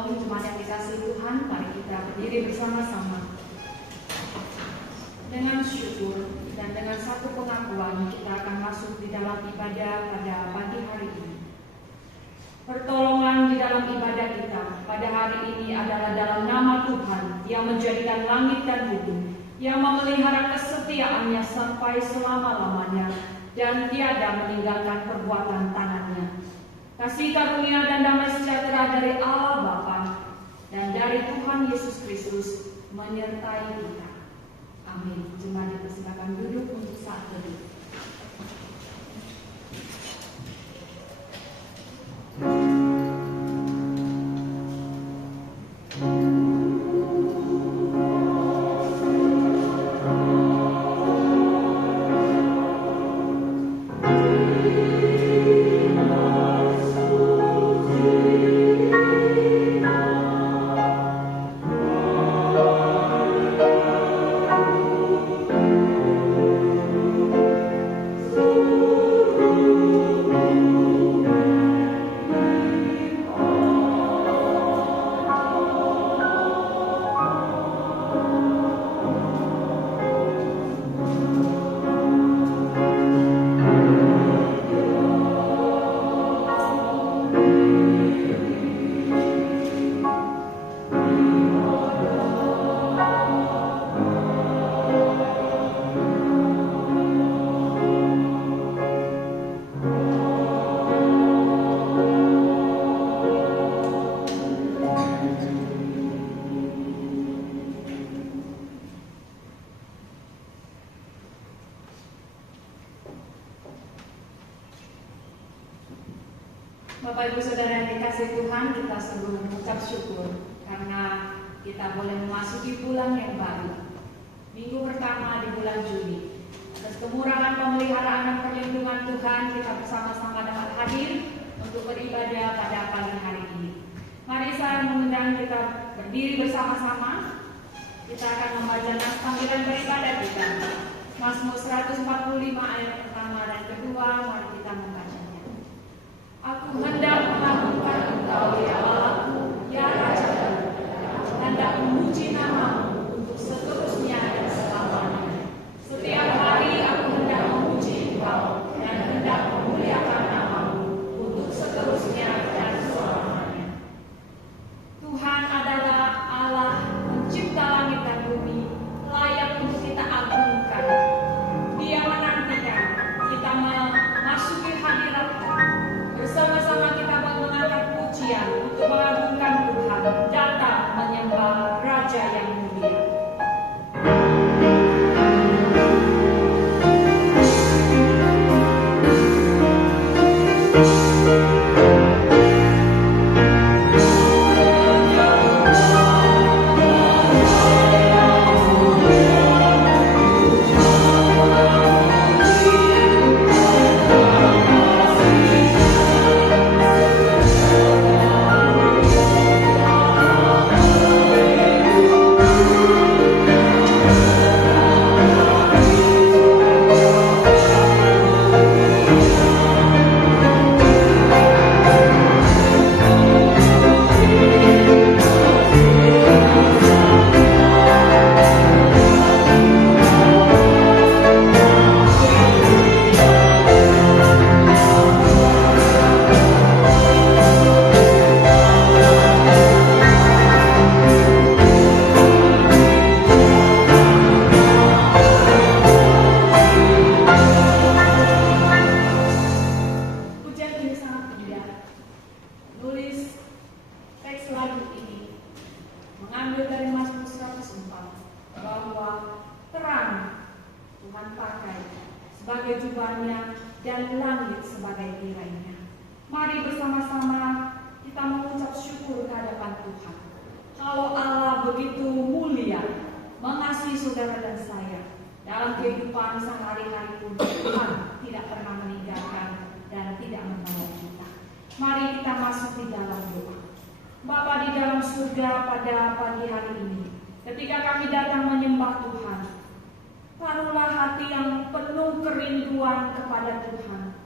Shalom, jemaat yang dikasihi Tuhan, mari kita berdiri bersama-sama. Dengan syukur dan dengan satu pengakuan, kita akan masuk di dalam ibadah pada pagi hari ini. Pertolongan di dalam ibadah kita pada hari ini adalah dalam nama Tuhan yang menjadikan langit dan bumi, yang memelihara kesetiaannya sampai selama-lamanya, dan tiada meninggalkan perbuatan tangannya. Kasih karunia dan damai sejahtera dari Allah Bapa dan dari Tuhan Yesus Kristus menyertai kita. Amin. Jemaat dipersilakan duduk untuk saat teduh. Bapak Ibu Saudara yang dikasihi Tuhan, kita sungguh mengucap syukur karena kita boleh memasuki bulan yang baru, minggu pertama di bulan Juni. Atas kemurahan, pemeliharaan dan perlindungan Tuhan, kita bersama-sama dapat hadir untuk beribadah pada pagi hari ini. Mari saya mengundang kita berdiri bersama-sama. Kita akan membaca nas panggilan beribadah kita, Mazmur 145 ayat pertama dan kedua. Mari kita membacanya. Aku hendak mengagungkan Engkau ya Allahku, ya Rajaku. Aku hendak memuji namamu untuk seterusnya dan selamanya. Setiap hari aku hendak memuji Engkau dan hendak memuliakan namamu untuk seterusnya dan selamanya. Tuhan adalah Allah pencipta langit dan bumi, layak untuk kita agungkan. Dia menantikan kita memasuki hadirat-Nya. Bersama-sama kita mengangkat pujian untuk mengagungkan Tuhan, datang menyembah Raja yang mulia. Ketika kami datang menyembah Tuhan, taruhlah hati yang penuh kerinduan kepada Tuhan.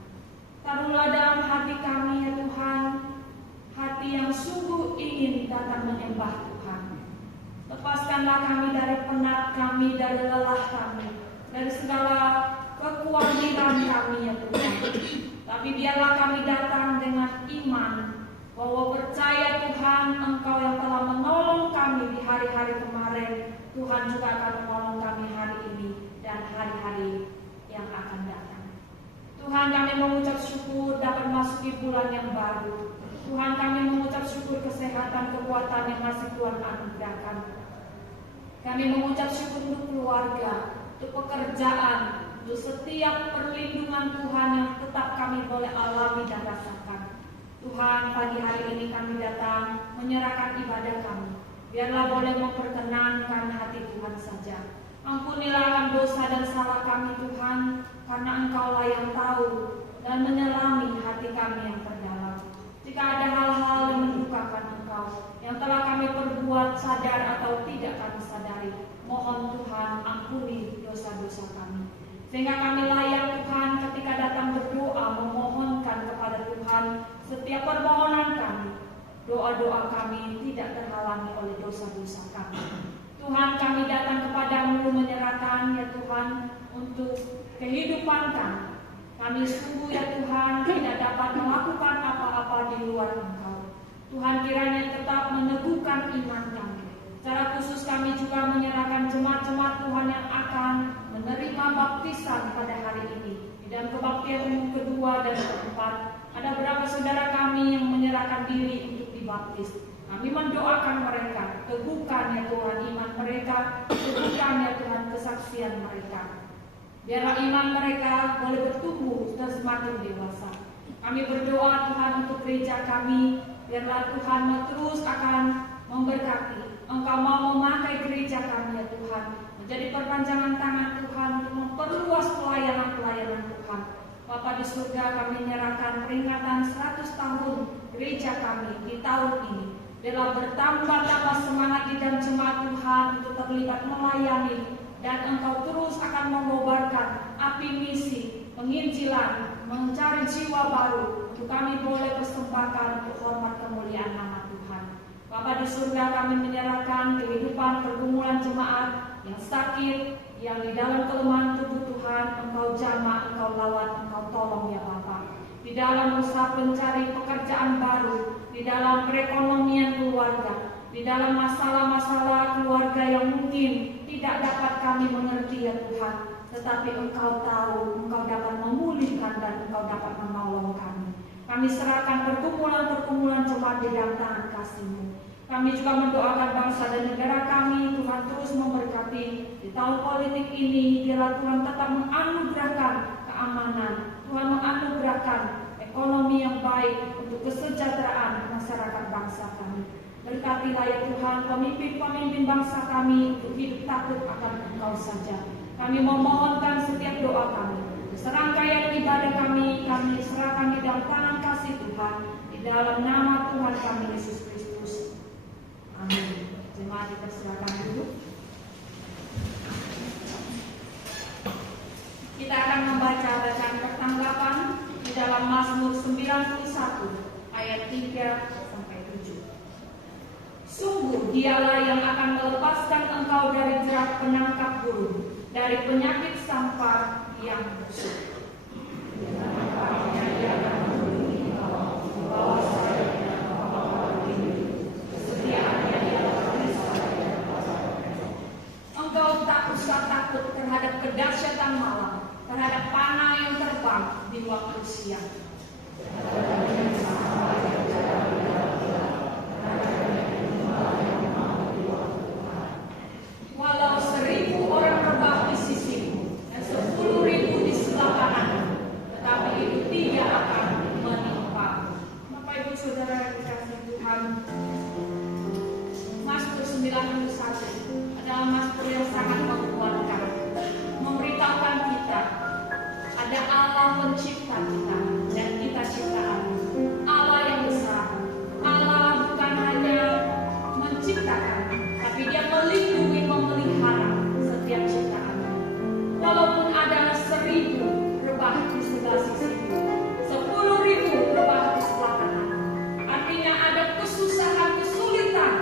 Taruhlah dalam hati kami ya Tuhan, hati yang sungguh ingin datang dapat menyembah Tuhan. Lepaskanlah kami dari penat kami, dari lelah kami, dari segala kekuatan kami ya Tuhan. Tapi biarlah kami datang dengan iman, bahwa percaya Tuhan Engkau yang telah menolong kami di hari-hari kemarin, Tuhan juga akan menolong kami hari ini dan hari-hari yang akan datang. Tuhan, kami mengucap syukur dapat masuki bulan yang baru. Tuhan, kami mengucap syukur kesehatan, kekuatan yang masih Tuhan anugerahkan. Kami mengucap syukur untuk keluarga, untuk pekerjaan, untuk setiap perlindungan Tuhan yang tetap kami boleh alami dan rasakan. Tuhan, pagi hari ini kami datang menyerahkan ibadah kami. Biarlah boleh memperkenankan hati Tuhan saja. Ampunilah akan dosa dan salah kami Tuhan, karena Engkaulah yang tahu dan menyelami hati kami yang terdalam. Jika ada hal-hal yang mendukakan Engkau, yang telah kami perbuat sadar atau tidak kami sadari, mohon Tuhan ampuni dosa-dosa kami. Sehingga kami layak Tuhan ketika datang berdoa memohonkan kepada Tuhan setiap permohonan kami. Doa-doa kami tidak terhalangi oleh dosa-dosa kami. Tuhan, kami datang kepadamu menyerahkan ya Tuhan untuk kehidupan kami. Kami sungguh ya Tuhan tidak dapat melakukan apa-apa di luar Engkau. Tuhan, kiranya tetap meneguhkan iman kami. Secara khusus kami juga menyerahkan jemaat-jemaat Tuhan yang akan menerima baptisan pada hari ini. Di dalam kebaktian kedua dan keempat, ada beberapa saudara kami yang menyerahkan diri untuk dibaptis. Kami mendoakan mereka, teguhkan ya Tuhan iman mereka, teguhkan ya Tuhan kesaksian mereka. Biarlah iman mereka boleh bertumbuh dan semakin dewasa. Kami berdoa Tuhan untuk gereja kami, biarlah Tuhan terus akan memberkati. Engkau mau memakai gereja kami ya Tuhan, menjadi perpanjangan tangan Tuhan untuk memperluas pelayanan-pelayanan Tuhan. Bapa di surga, kami menyerahkan peringatan 100 tahun gereja kami di tahun ini. Biarlah bertambah-tambah semangat di dalam jemaat Tuhan untuk terlibat melayani, dan Engkau terus akan mengobarkan api misi, penginjilan, mencari jiwa baru untuk kami boleh persembahkan untuk hormat kemuliaan nama Tuhan. Bapa di surga, kami menyerahkan kehidupan pergumulan jemaat yang sakit, yang di dalam kelemahan tubuh Tuhan, Engkau jamah, Engkau lawat, Engkau tolong ya Bapa. Di dalam usaha pencari pekerjaan baru, di dalam perekonomian keluarga, di dalam masalah-masalah keluarga yang mungkin tidak dapat kami mengerti ya Tuhan, tetapi Engkau tahu, Engkau dapat memulihkan dan Engkau dapat menolong kami. Kami serahkan pergumulan-pergumulan jemaat di dalam tangan kasih-Mu. Kami juga mendoakan bangsa dan negara kami, Tuhan terus memberkati di tahun politik ini. Biarlah Tuhan tetap menganugerahkan keamanan, Tuhan menganugerahkan ekonomi yang baik untuk kesejahteraan masyarakat bangsa kami. Berkatilah ya Tuhan pemimpin-pemimpin bangsa kami untuk hidup takut akan Engkau saja. Kami memohonkan setiap doa kami, serangkaian ibadah kami serahkan di dalam tangan kasih Tuhan, di dalam nama Tuhan kami Yesus Kristus. Amin. Jemaat dipersilakan dulu. Kita akan membaca bacaan pertanggapan di dalam Mazmur 91 ayat 3-7. Sungguh dialah yang akan melepaskan engkau dari jerat penangkap burung, dari penyakit sampar yang busuk. Engkau tak usah takut terhadap kedahsyatan malam, terhadap panah yang terbang di waktu siang. Walau 1000 orang rebah di sisimu dan 10.000 di sebelah kanan, tetapi itu tidak akan menimpa. Bapak Ibu Saudara yang dikasihi Tuhan, Mazmur 91 adalah mazmur yang sangat menguatkan, memberitahukan kita ada Allah pencipta kita dan kita ciptaan. Allah yang besar. Allah bukan hanya menciptakan, tapi Dia melindungi, memelihara setiap ciptaan. Walaupun ada 1000 rebah di sebelah sisi, 10.000 rebah di sebelah kanan, artinya ada kesusahan, kesulitan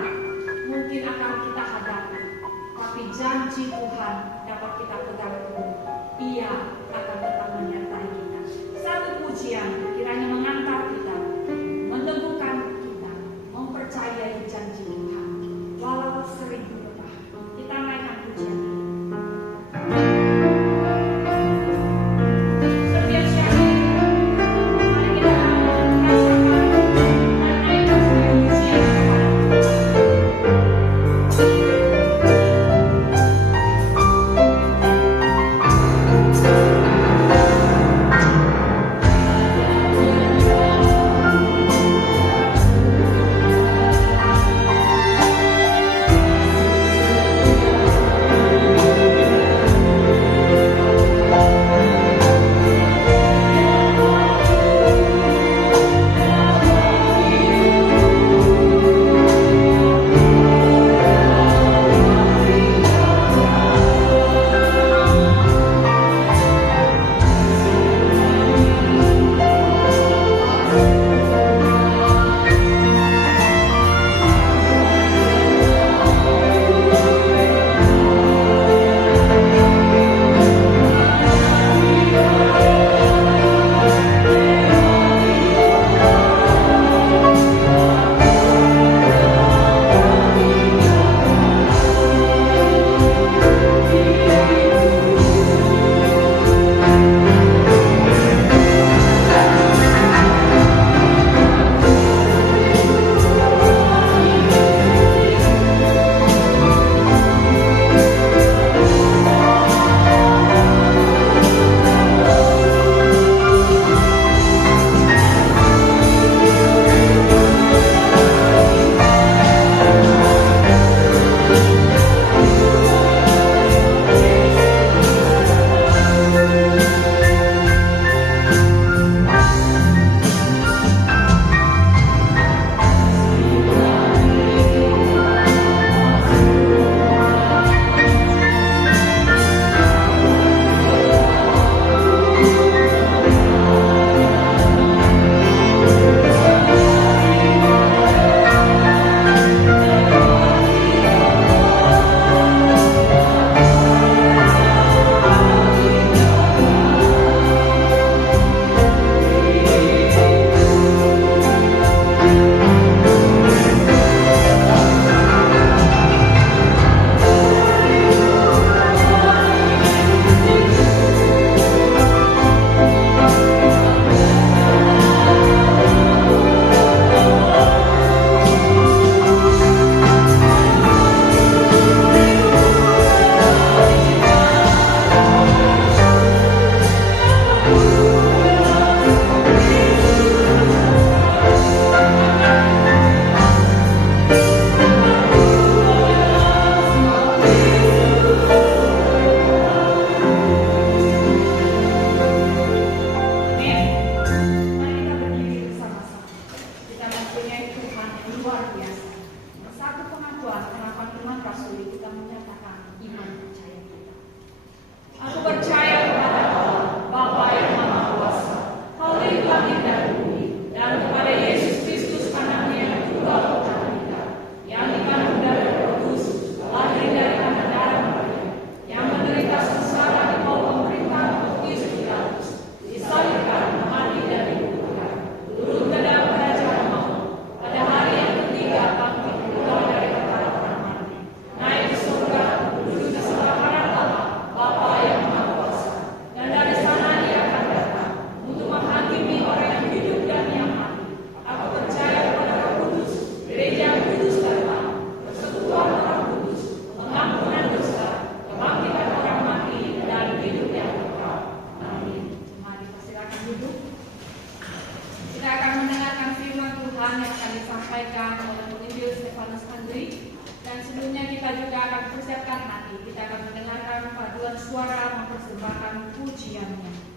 mempunyai Tuhan yang luar biasa. Satu pengakuan kenapa iman rasuli kita menyatakan iman percaya kita. Aku percaya kepada Allah, Bapa yang Maha Kuasa, Khalil langit dan bumi, dan kepada Yesus Kristus anaknya yang tunggal putra kita, yang dikandung dari Roh Kudus, lahir dari anak darah Maria, yang menderita sengsara di bawah pemerintahan Pontius Pilatus, disalibkan, mati dan dikuburkan, turun ke dalam kerajaan maut, pada hari yang ketiga bangkit keluar dari antara orang mati, naik ke surga, duduk di sebelah kanan Allah, Bapa yang Maha Kuasa, dan dari sana Dia akan datang untuk menghakimi orang yang hidup dan yang mati. Aku percaya kepada Roh Kudus, gereja yang kudus dan taat, persekutuan Roh Kudus, pengampunan dosa, kebangkitan orang mati, dan hidup yang kekal. Amin. Mari silakan duduk. Kita akan mendengarkan firman Tuhan yang akan disampaikan oleh Penginjil Stefanus Andri. Dan sebelumnya kita juga akan persiapkan hati. Kita akan mendengarkan paduan suara mempersembahkan pujiannya.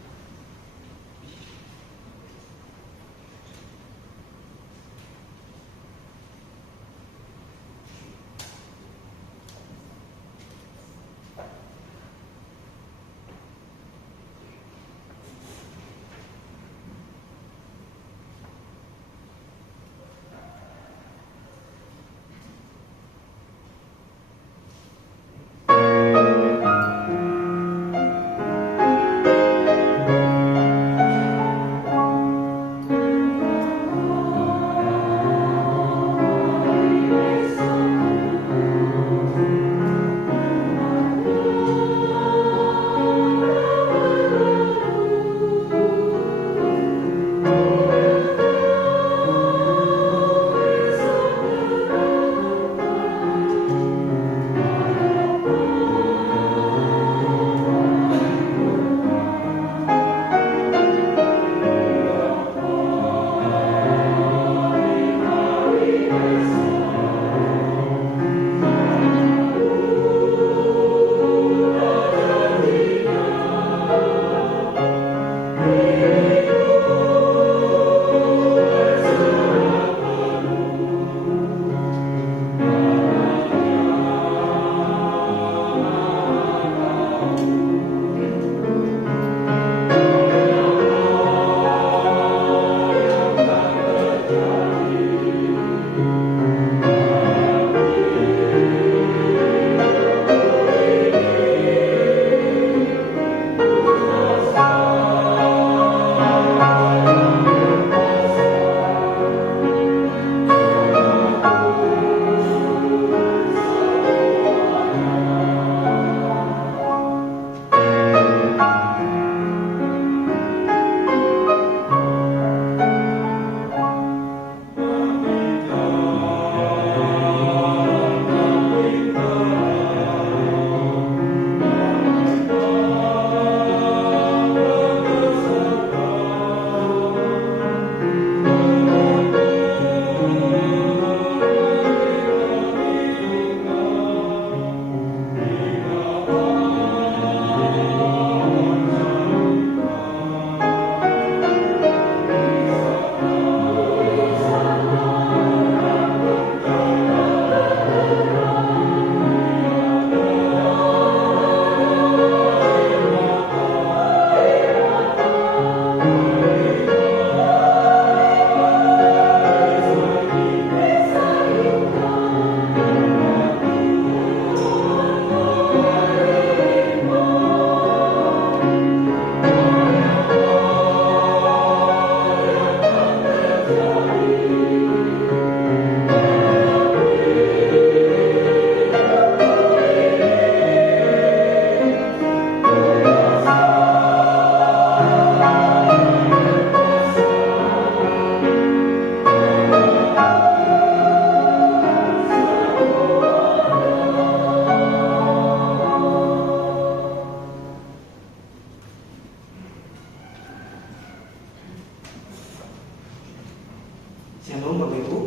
Shalom Bapak Ibu.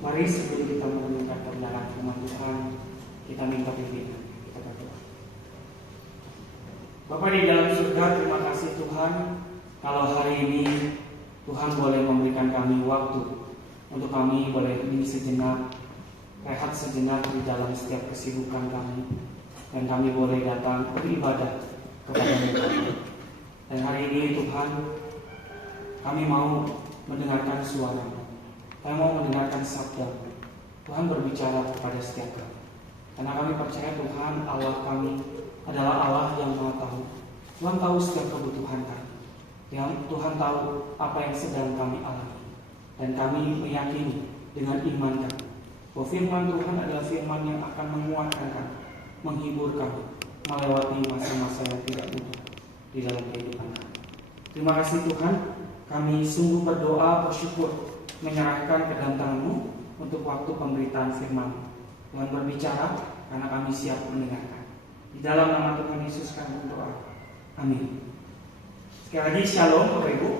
Mari sebelum kita mendengarkan kebenaran firman Tuhan, kita minta pimpin. Kita berdoa. Bapa di dalam surga, terima kasih Tuhan kalau hari ini Tuhan boleh memberikan kami waktu untuk kami boleh hening sejenak, rehat sejenak di dalam setiap kesibukan kami, dan kami boleh datang beribadah kepada-Mu. Dan hari ini Tuhan, kami mau mendengarkan suara-Mu, kami mau mendengarkan sabda Tuhan berbicara kepada setiap kami. Karena kami percaya Tuhan, Allah kami adalah Allah yang Maha Tahu. Tuhan tahu setiap kebutuhan kami. Yang Tuhan tahu apa yang sedang kami alami. Dan kami meyakini dengan iman kami bahwa firman Tuhan adalah firman yang akan menguatkan kami, menghibur kami, melewati masa-masa yang tidak mudah di dalam kehidupan kami. Terima kasih Tuhan, kami sungguh berdoa, bersyukur, menyerahkan ke dalam tangan-Mu untuk waktu pemberitaan firman. Tuhan berbicara karena kami siap mendengarkan. Di dalam nama Tuhan Yesus kami berdoa. Amin. Sekali lagi shalom Bapak Ibu.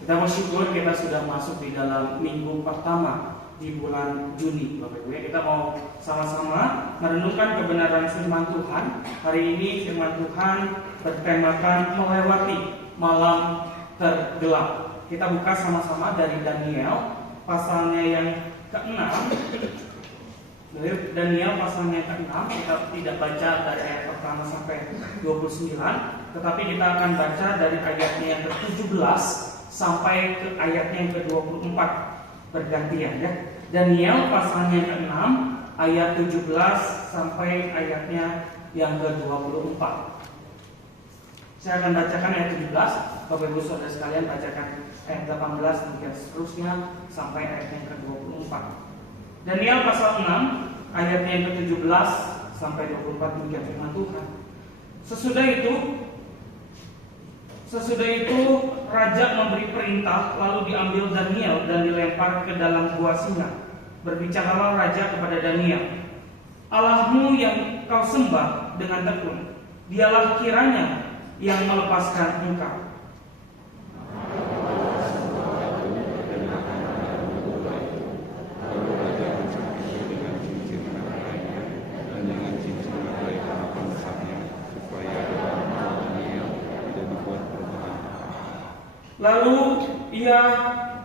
Kita bersyukur kita sudah masuk di dalam minggu pertama di bulan Juni Bapak Ibu. Kita mau sama-sama merenungkan kebenaran firman Tuhan. Hari ini firman Tuhan bertemakan melewati malam tergelap. Kita buka sama-sama dari Daniel pasalnya yang ke-6. Daniel pasalnya ke-6, kita tidak baca dari ayat pertama sampai 29, tetapi kita akan baca dari ayatnya yang ke-17 sampai ke ayatnya yang ke-24 bergantian ya. Daniel pasalnya ke-6 ayat 17 sampai ayatnya yang ke-24. Saya akan bacakan ayat 17, Bapak Ibu Saudara sekalian bacakan ayat 18 dan seterusnya sampai ayat yang ke-24. Daniel pasal 6 ayatnya yang ke-17 sampai 24 demikian firman Tuhan. Sesudah itu raja memberi perintah, lalu diambil Daniel dan dilempar ke dalam gua singa. Berbicaralah raja kepada Daniel, Allahmu yang kau sembah dengan tekun, dialah kiranya yang melepaskan engkau.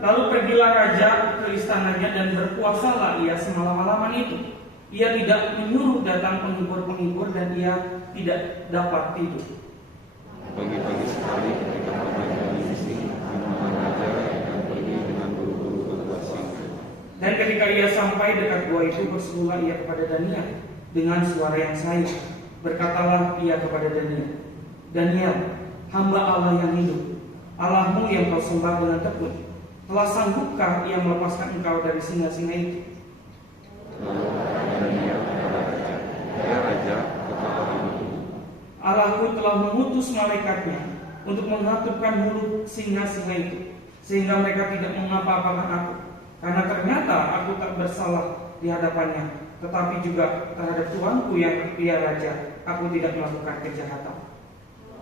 Lalu pergilah raja ke istananya dan berpuasalah ia semalam-malaman itu. Ia tidak menyuruh datang penghibur-penghibur dan ia tidak dapat tidur. Pagi-pagi sekali ketika raja menyingsing, memang raja akan pergi dengan buru-buru ke gua singa. Dan ketika ia sampai dekat gua itu, berserulah ia kepada Daniel dengan suara yang sayang. Berkatalah ia kepada Daniel, Daniel, hamba Allah yang hidup, Allahmu yang kau sembah dengan tekun, telah sanggupkah ia melepaskan engkau dari singa-singa itu? Lalu Daniel kepada raja, ya raja, katakanlah itu. Allahku telah mengutus malaikatnya untuk menghantupkan mulut singa-singa itu, sehingga mereka tidak mengapa-apakan aku. Karena ternyata aku tak bersalah di hadapannya, tetapi juga terhadap tuanku yang dia raja, aku tidak melakukan kejahatan.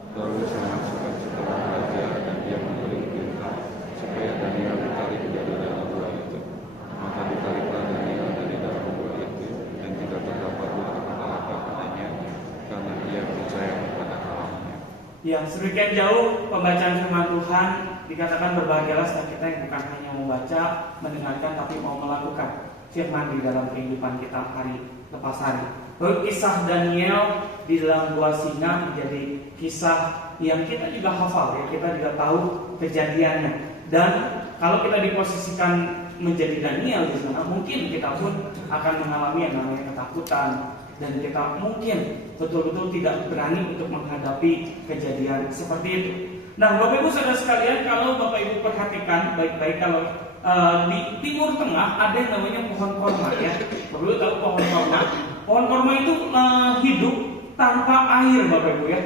Lalu sangat suka-cita raja dan dia memberi perintah supaya Daniel ditarik dari dalam gua itu. Maka ditariklah Daniel dari dalam gua itu, dan tidak terdapat kata-kata padanya, karena ia percaya kepada Allahnya. Ya, sedemikian jauh pembacaan firman Tuhan. Dikatakan berbahagialah setiap kita yang bukan hanya membaca, mendengarkan, tapi mau melakukan firman di dalam kehidupan kita hari lepas hari. Bahwa kisah Daniel di dalam gua singa menjadi kisah yang kita juga hafal ya, kita juga tahu kejadiannya. Dan kalau kita diposisikan menjadi Daniel di sana, mungkin kita pun akan mengalami yang namanya ketakutan, dan kita mungkin betul-betul tidak berani untuk menghadapi kejadian seperti itu. Nah, Bapak Ibu Saudara sekalian, kalau Bapak Ibu perhatikan baik-baik, kalau di Timur Tengah ada yang namanya pohon korma ya. Bapak Ibu tahu pohon korma? Pohon korma itu hidup tanpa air, Bapak Ibu ya.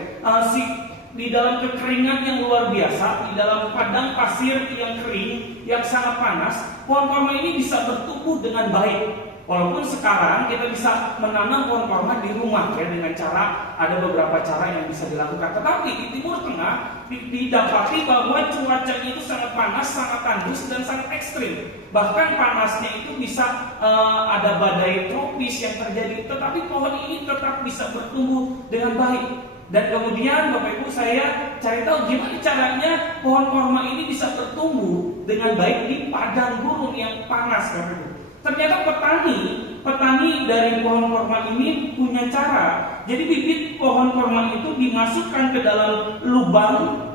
Di dalam kekeringan yang luar biasa, di dalam padang pasir yang kering, yang sangat panas, pohon korma ini bisa bertumbuh dengan baik. Walaupun sekarang kita bisa menanam pohon korma di rumah ya, dengan cara, ada beberapa cara yang bisa dilakukan. Tetapi di Timur Tengah didapati bahwa cuaca itu sangat panas, sangat tandus dan sangat ekstrim. Bahkan panasnya itu bisa ada badai tropis yang terjadi, tetapi pohon ini tetap bisa bertumbuh dengan baik. Dan kemudian Bapak Ibu saya cari tahu gimana caranya pohon korma ini bisa bertumbuh dengan baik di padang gurun yang panas, Bapak Ibu. Ternyata petani dari pohon korma ini punya cara. Jadi bibit pohon korma itu dimasukkan ke dalam lubang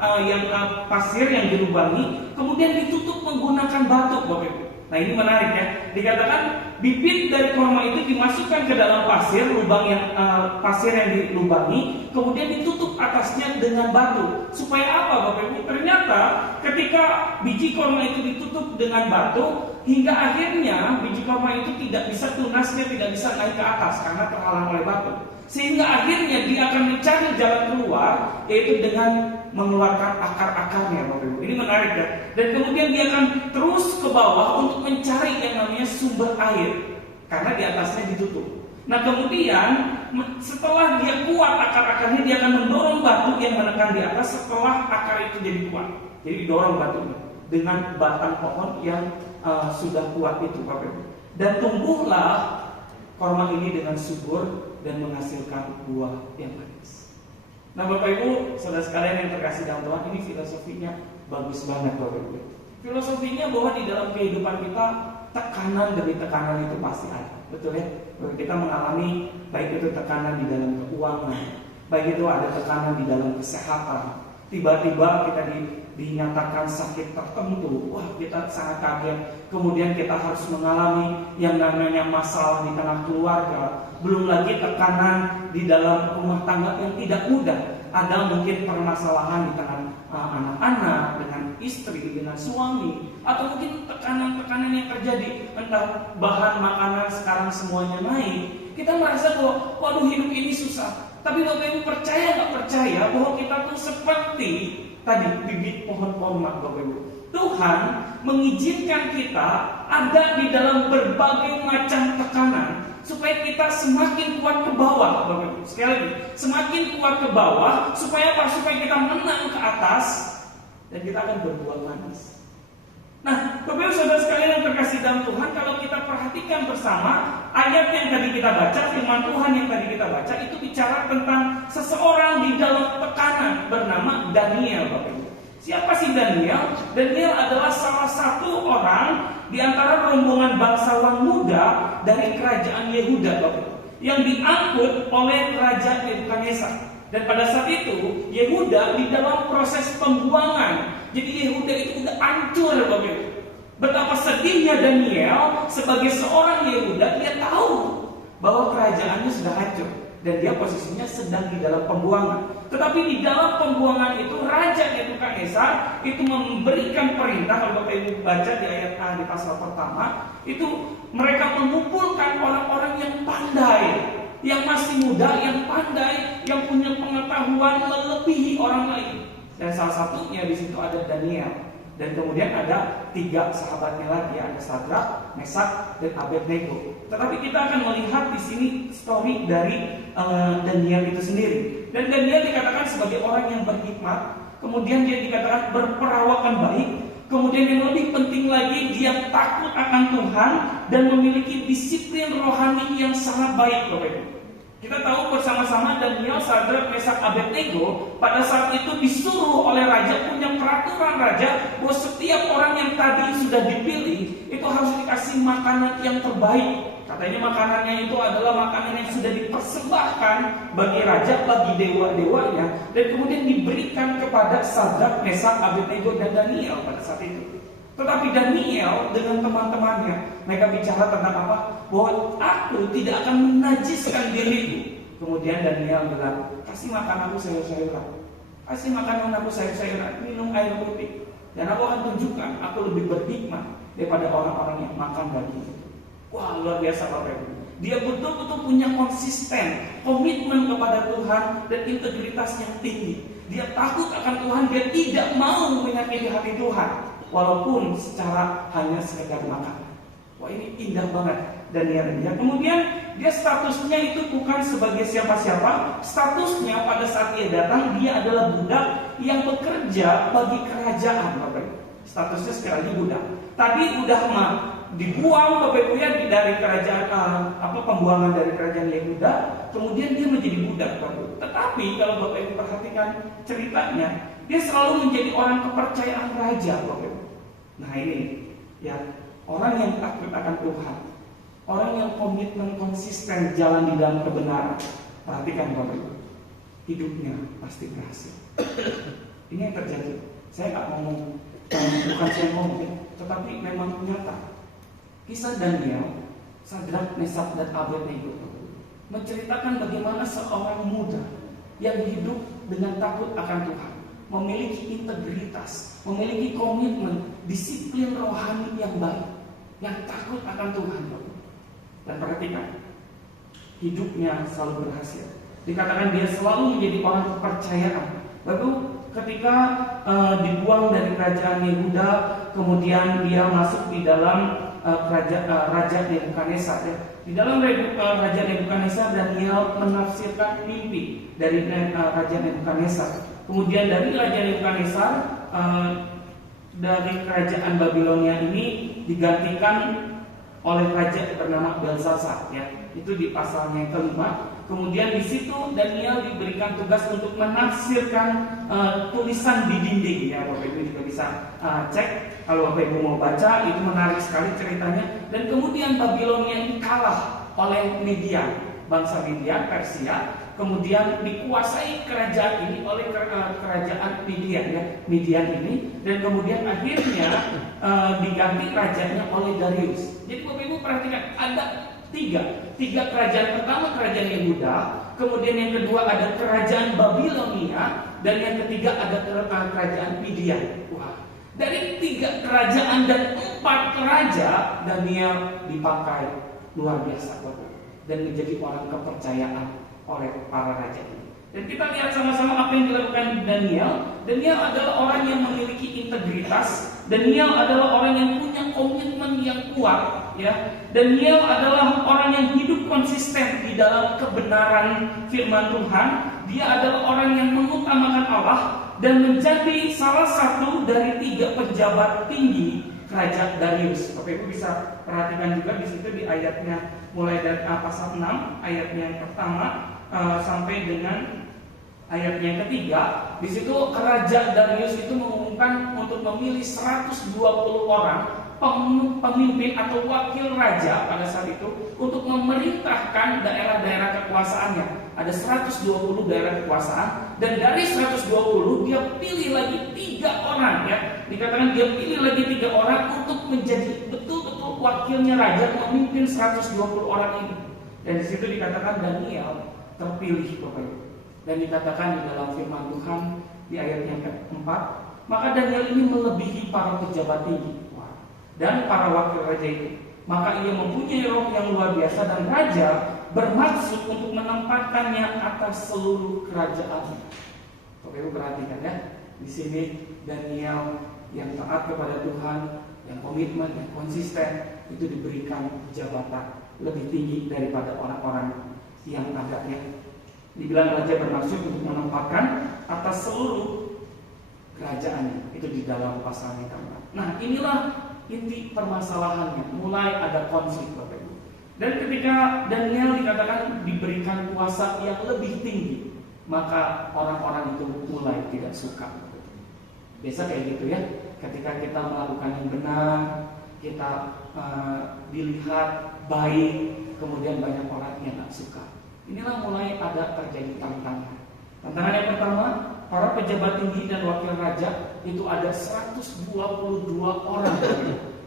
pasir yang dilubangi, kemudian ditutup menggunakan batu, Bapak Ibu. Nah ini menarik ya. Dikatakan bibit dari korma itu dimasukkan ke dalam pasir, pasir yang dilubangi, kemudian ditutup atasnya dengan batu. Supaya apa, Bapak Ibu? Ternyata ketika biji korma itu ditutup dengan batu, hingga akhirnya biji korma itu tidak bisa tunasnya, tidak bisa naik ke atas karena terhalang oleh batu. Sehingga akhirnya dia akan mencari jalan keluar, yaitu dengan mengeluarkan akar-akarnya, Bapak Ibu. Ini menarik ya. Dan kemudian dia akan terus ke bawah untuk mencari yang namanya sumber air, karena di atasnya ditutup. Nah kemudian setelah dia kuat akar-akarnya, dia akan mendorong batu yang menekan di atas setelah akar itu jadi kuat. Jadi didorong batunya dengan batang pohon yang sudah kuat itu, Bapak Ibu. Dan tumbuhlah korma ini dengan subur dan menghasilkan buah yang manis. Nah Bapak Ibu, saudara sekalian yang terkasih dalam Tuhan, ini filosofinya bagus banget, Bapak Ibu. Filosofinya bahwa di dalam kehidupan kita tekanan demi tekanan itu pasti ada, betul ya? Kita mengalami baik itu tekanan di dalam keuangan, baik itu ada tekanan di dalam kesehatan. Tiba-tiba kita dinyatakan sakit tertentu, wah kita sangat kaget. Kemudian kita harus mengalami yang namanya masalah di tengah keluarga. Belum lagi tekanan di dalam rumah tangga yang tidak mudah. Ada mungkin permasalahan di tengah anak-anak, dengan istri, dengan suami, atau mungkin tekanan-tekanan yang terjadi. Entah bahan makanan sekarang semuanya naik. Kita merasa bahwa waduh hidup ini susah. Tapi Bapak Ibu percaya nggak percaya bahwa kita tuh seperti tadi bibit pohon korma, Bapak Ibu. Tuhan mengizinkan kita ada di dalam berbagai macam tekanan supaya kita semakin kuat ke bawah, Bapak Ibu. Sekali lagi, semakin kuat ke bawah supaya apa? Supaya kita menang ke atas dan kita akan berbuah manis. Nah, Bapak Ibu saudara sekalian yang terkasih dalam Tuhan, kalau kita perhatikan bersama ayat yang tadi kita baca, firman Tuhan yang tadi kita baca itu bicara tentang seseorang di dalam tekanan bernama Daniel, Bapak Ibu. Siapa sih Daniel? Daniel adalah salah satu orang di antara rombongan bangsawan muda dari kerajaan Yehuda, Bapak Ibu, yang diangkut oleh Raja Nebukadnezar. Dan pada saat itu Yehuda di dalam proses pembuangan. Jadi Yehuda itu udah hancur, Bapak Ibu. Betapa sedihnya Daniel sebagai seorang Yehuda, dia tahu bahwa kerajaannya sudah hancur dan dia posisinya sedang di dalam pembuangan. Tetapi di dalam pembuangan itu Raja Nebukadnezar itu memberikan perintah, kalau Bapak Ibu baca di ayat di pasal pertama, itu mereka mengumpulkan orang-orang yang pandai, yang masih muda, yang pandai, yang punya pengetahuan melebihi orang lain. Dan salah satunya di situ ada Daniel. Dan kemudian ada 3 sahabatnya lagi, ada Sadrak, Mesak, dan Abednego. Tetapi kita akan melihat di sini story dari Daniel itu sendiri. Dan Daniel dikatakan sebagai orang yang berhikmat. Kemudian dia dikatakan berperawakan baik. Kemudian yang lebih penting lagi, dia takut akan Tuhan dan memiliki disiplin rohani yang sangat baik, Bapak Ibu. Kita tahu bersama-sama Daniel, Sadrak, Mesak, Abednego pada saat itu disuruh oleh raja, punya peraturan raja bahwa setiap orang yang tadi sudah dipilih itu harus dikasih makanan yang terbaik. Katanya makanannya itu adalah makanan yang sudah dipersembahkan bagi raja, bagi dewa-dewanya, dan kemudian diberikan kepada Sadrak, Mesak, Abednego, dan Daniel pada saat itu. Tetapi Daniel dengan teman-temannya, mereka bicara tentang apa? Bahwa aku tidak akan menajiskan diriku. Kemudian Daniel bilang, kasih makan aku sayur-sayuran, kasih makanan aku sayur-sayuran, minum air putih, dan aku akan tunjukkan aku lebih berhikmat daripada orang-orang yang makan daging. Wah, luar biasa Bapak Ibu. Dia betul-betul punya konsisten, komitmen kepada Tuhan dan integritas yang tinggi. Dia takut akan Tuhan, dia tidak mau menyakiti hati Tuhan, walaupun secara hanya sekedar makan. Wah, ini indah banget Daniel. Kemudian dia statusnya itu bukan sebagai siapa-siapa. Statusnya pada saat dia datang, dia adalah budak yang bekerja bagi kerajaan, Bapak. Statusnya sekali lagi budak. tadi udah dibuang Bapak Ibu ya dari kerajaan pembuangan dari kerajaan Yehuda, kemudian dia menjadi budak Bapak Ibu. Tetapi kalau Bapak Ibu perhatikan ceritanya, dia selalu menjadi orang kepercayaan raja Bapak Ibu. Nah ini ya, orang yang takut akan Tuhan, orang yang komitmen konsisten jalan di dalam kebenaran. Perhatikan Bapak Ibu, hidupnya pasti berhasil. Ini yang terjadi. Saya nggak ngomong, bukan saya ngomong, tetapi memang nyata. Kisah Daniel, Sadrak, Mesak, dan Abednego menceritakan bagaimana seorang muda yang hidup dengan takut akan Tuhan, memiliki integritas, memiliki komitmen, disiplin rohani yang baik, yang takut akan Tuhan. Dan perhatikan, hidupnya selalu berhasil. Dikatakan dia selalu menjadi orang kepercayaan. Lalu ketika dibuang dari kerajaan Yehuda, kemudian dia masuk di dalam Raja Nebukadnezar. Di dalam Raja Nebukadnezar, Daniel menafsirkan mimpi dari Raja Nebukadnezar. Kemudian dari Raja Nebukadnezar, dari kerajaan Babilonia ini digantikan oleh raja bernama Belsasar. Ya, itu di pasalnya yang kelima. Kemudian di situ Daniel diberikan tugas untuk menafsirkan tulisan di dinding. Ya, Bapak Ibu juga bisa cek. Kalau Bapak Ibu mau baca, itu menarik sekali ceritanya. Dan kemudian Babilonia ini kalah oleh Midian, bangsa Midian, Persia. Kemudian dikuasai kerajaan ini oleh kerajaan Midian, ya, Midian ini. Dan kemudian akhirnya diganti rajanya oleh Darius. Jadi Bapak Ibu perhatikan, ada tiga kerajaan. Pertama kerajaan Yehuda, kemudian yang kedua ada kerajaan Babilonia, dan yang ketiga ada kerajaan Midian. Wah, dari 3 kerajaan dan 4 raja, Daniel dipakai luar biasa Bapak, dan menjadi orang kepercayaan oleh para raja ini. Dan kita lihat sama-sama apa yang dilakukan Daniel. Daniel adalah orang yang memiliki integritas. Daniel adalah orang yang punya komitmen yang kuat, ya. Daniel adalah orang yang hidup konsisten di dalam kebenaran firman Tuhan. Dia adalah orang yang mengutamakan Allah dan menjadi salah satu dari 3 pejabat tinggi kerajaan Darius. Bapak Ibu bisa perhatikan juga di situ di ayatnya, mulai dari pasal 6 ayatnya yang pertama sampai dengan ayatnya yang ketiga. Di situ Raja Darius itu mengumumkan untuk memilih 120 orang pemimpin atau wakil raja pada saat itu untuk memerintahkan daerah-daerah kekuasaannya. Ada 120 daerah kekuasaan, dan dari 120 dia pilih lagi 3 orang, ya. Dikatakan dia pilih lagi 3 orang untuk menjadi betul-betul wakilnya raja, memimpin 120 orang ini. Dan di situ dikatakan Daniel terpilih, Bapak Ibu. Dan dikatakan di dalam firman Tuhan di ayat yang keempat, maka Daniel ini melebihi para pejabat tinggi dan para wakil raja itu. Maka ia mempunyai roh yang luar biasa, dan raja bermaksud untuk menempatkannya atas seluruh kerajaan. Bapak Ibu perhatikan, ya. Di sini Daniel yang taat kepada Tuhan, yang komitmen, yang konsisten, itu diberikan jabatan lebih tinggi daripada orang-orang yang ada, ya. Dibilang raja bermaksud untuk menempatkan atas seluruh kerajaannya. Itu di dalam pasal yang keempat. Nah, inilah inti permasalahannya. Mulai ada konflik, Bapak Ibu. Dan ketika Daniel dikatakan diberikan kuasa yang lebih tinggi, maka orang-orang itu mulai tidak suka. Biasa kayak gitu, ya. Ketika kita melakukan yang benar, kita dilihat baik, kemudian banyak orang yang tidak suka. Inilah mulai ada terjadi tantangan. Tantangan yang pertama, para pejabat tinggi dan wakil raja itu ada 122 orang.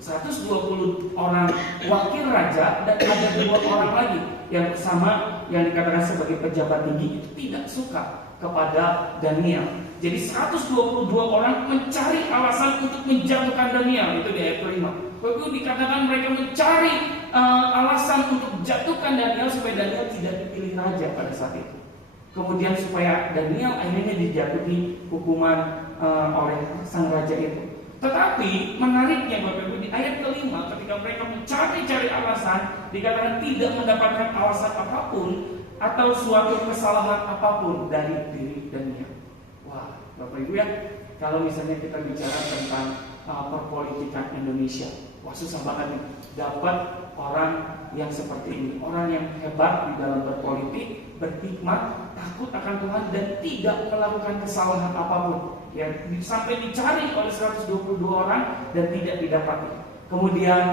120 orang wakil raja, dan ada 2 orang lagi yang bersama yang dikatakan sebagai pejabat tinggi itu tidak suka kepada Daniel. Jadi 122 orang mencari alasan untuk menjatuhkan Daniel. Itu di ayat kelima. Lalu dikatakan mereka mencari alasan untuk jatuhkan Daniel supaya Daniel tidak dipilih raja pada saat itu. Kemudian supaya Daniel akhirnya dijatuhi hukuman oleh sang raja itu. Tetapi menariknya Bapak Ibu, di ayat kelima ketika mereka mencari-cari alasan, dikatakan tidak mendapatkan alasan apapun atau suatu kesalahan apapun dari diri Daniel. Wah, Bapak Ibu, ya, kalau misalnya kita bicara tentang perpolitikan Indonesia, wah susah banget nih dapat orang yang seperti ini, orang yang hebat di dalam berpolitik, berhikmat, takut akan Tuhan dan tidak melakukan kesalahan apapun. Ya, sampai dicari oleh 122 orang dan tidak didapati. Kemudian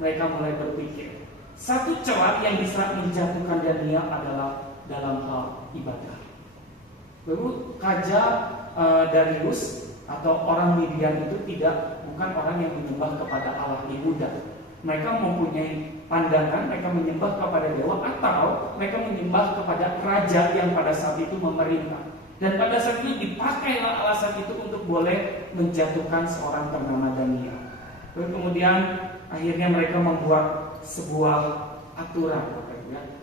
mereka mulai berpikir, satu celah yang bisa menjatuhkan Daniel adalah dalam hal ibadah. Lalu Raja Darius atau orang Midian itu bukan orang yang menyembah kepada Allah Yehuda. Mereka mempunyai pandangan, mereka menyembah kepada dewa atau mereka menyembah kepada raja yang pada saat itu memerintah. Dan pada saat itu dipakailah alasan itu untuk boleh menjatuhkan seorang bernama Daniel. Lalu kemudian akhirnya mereka membuat sebuah aturan.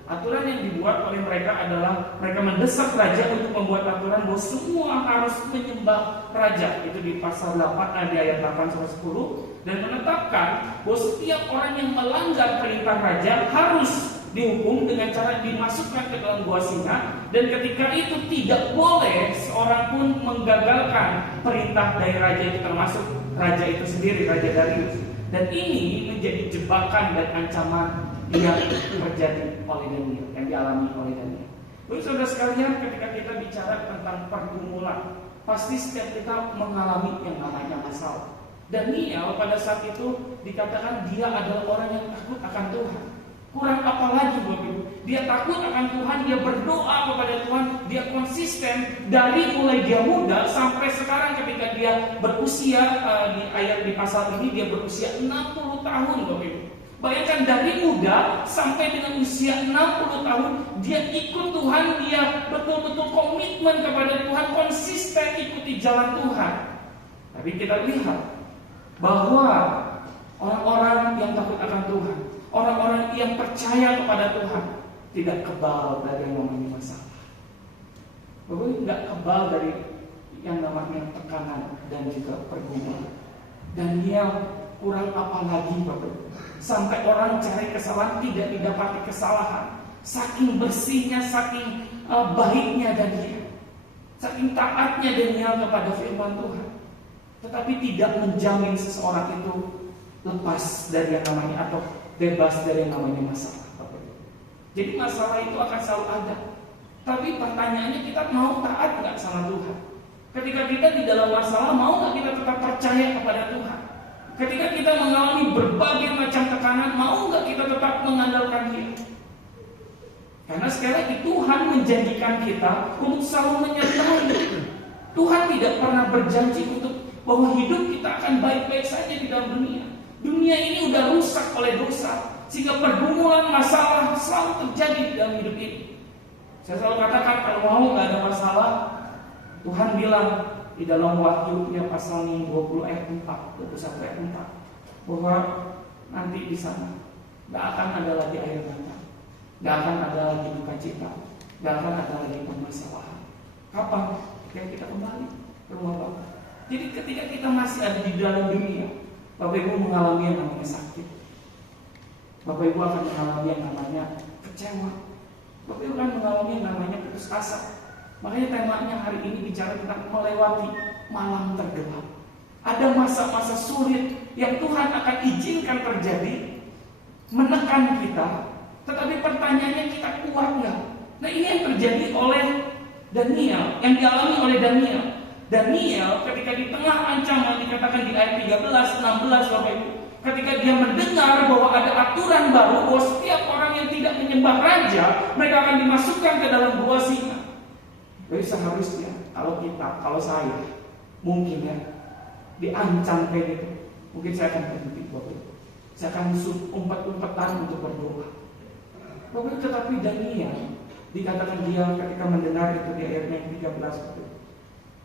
Aturan yang dibuat oleh mereka adalah mereka mendesak raja untuk membuat aturan bahwa semua harus menyembah raja. Itu di pasal 8 di ayat 8-10 dan menetapkan bahwa setiap orang yang melanggar perintah raja harus dihukum dengan cara dimasukkan ke dalam gua singa, dan ketika itu tidak boleh seorang pun menggagalkan perintah dari raja itu, termasuk raja itu sendiri, Raja Darius. Dan ini menjadi jebakan dan ancaman yang terjadi oleh Daniel, yang dialami oleh Daniel. Lalu saudara sekalian, ketika kita bicara tentang pergumulan, pasti setiap kita mengalami yang namanya masalah. Daniel pada saat itu dikatakan dia adalah orang yang takut akan Tuhan. Kurang apa lagi Bapak Ibu? Dia takut akan Tuhan, dia berdoa kepada Tuhan, dia konsisten dari mulai dia muda sampai sekarang ketika dia berusia di pasal ini dia berusia 60 tahun Bapak Ibu. Bayangkan dari muda sampai dengan usia 60 tahun dia ikut Tuhan, dia betul-betul komitmen kepada Tuhan, konsisten ikuti jalan Tuhan. Tapi kita lihat bahwa orang-orang yang takut akan Tuhan, orang-orang yang percaya kepada Tuhan tidak kebal dari yang namanya masalah. Bapak tidak kebal dari yang namanya tekanan dan juga pergumulan. Daniel kurang apa lagi Bapak? Sampai orang cari kesalahan tidak didapati kesalahan. Saking bersihnya, saking baiknya Daniel, saking taatnya Daniel kepada firman Tuhan. Tetapi tidak menjamin seseorang itu lepas dari yang namanya atau bebas dari yang namanya masalah. Jadi masalah itu akan selalu ada. Tapi pertanyaannya, kita mau taat nggak sama Tuhan? Ketika kita di dalam masalah, mau nggak kita tetap percaya kepada Tuhan? Ketika kita mengalami berbagai macam tekanan, mau nggak kita tetap mengandalkan Dia? Karena sekali lagi Tuhan menjanjikan kita untuk selalu menyertai. Tuhan tidak pernah berjanji untuk bahwa hidup kita akan baik-baik saja di dalam dunia. Dunia ini udah rusak oleh dosa, sehingga pergumulan masalah selalu terjadi di dalam hidup ini. Saya selalu katakan, kalau mau nggak ada masalah, Tuhan bilang di dalam Wahyu pasal 20 ayat 4, 21 ayat 4, bahwa nanti di sana nggak akan ada lagi air mata, nggak akan ada lagi duka cita, nggak akan ada lagi permasalahan. Kapan? Ketika kita kembali ke rumah Bapa. Jadi ketika kita masih ada di dalam dunia, Bapak Ibu mengalami yang namanya sakit, Bapak Ibu akan mengalami yang namanya kecewa, Bapak Ibu akan mengalami yang namanya putus asa. Makanya temanya hari ini bicara tentang melewati malam tergelap. Ada masa-masa sulit yang Tuhan akan izinkan terjadi, menekan kita. Tetapi pertanyaannya, kita kuat nggak? Nah, ini yang terjadi oleh Daniel, yang dialami oleh Daniel. Daniel ketika di tengah ancaman, dikatakan di ayat 13, 16 Bapak Ibu, ketika dia mendengar bahwa ada aturan baru bahwa setiap orang yang tidak menyembah raja, mereka akan dimasukkan ke dalam gua singa. Jadi seharusnya kalau saya mungkin ya diancam kayak gitu, mungkin saya akan berhenti Bapak Ibu. Saya akan umpet-umpetan untuk berdoa. Bapak Ibu, tetapi Daniel dikatakan dia ketika mendengar itu di ayat yang 13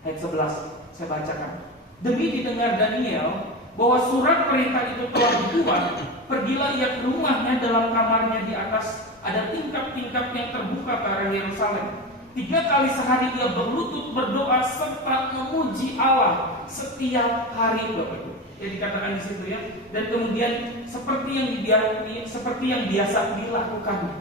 ayat 11 saya bacakan. Demi didengar Daniel bahwa surat perintah itu telah dibuat, pergilah ia ke rumahnya, dalam kamarnya di atas ada tingkap-tingkap yang terbuka ke arah Yerusalem. 3 kali sehari dia berlutut berdoa serta memuji Allah setiap hari Bapak Ibu. Jadi dikatakan di situ ya. Dan kemudian seperti yang biasa dilakukannya.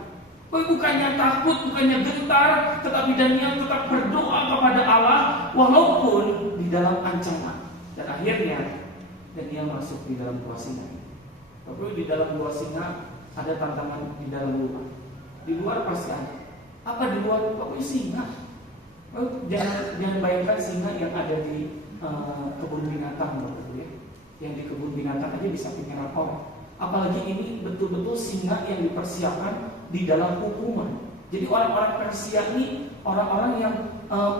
Bukannya takut, bukannya gentar, tetapi Daniel tetap berdoa kepada Allah walaupun di dalam ancaman. Dan akhirnya Daniel masuk di dalam gua singa. Bapak di dalam gua singa ada tantangan di dalam luar. Di luar pasti ada. Apa di luar? Bapak singa. Jangan bayangkan singa yang ada di kebun binatang, Bapak ya. Yang di kebun binatang aja bisa menyerang orang. Apalagi ini betul-betul singa yang dipersiapkan di dalam hukuman. Jadi orang-orang Persia ini orang-orang yang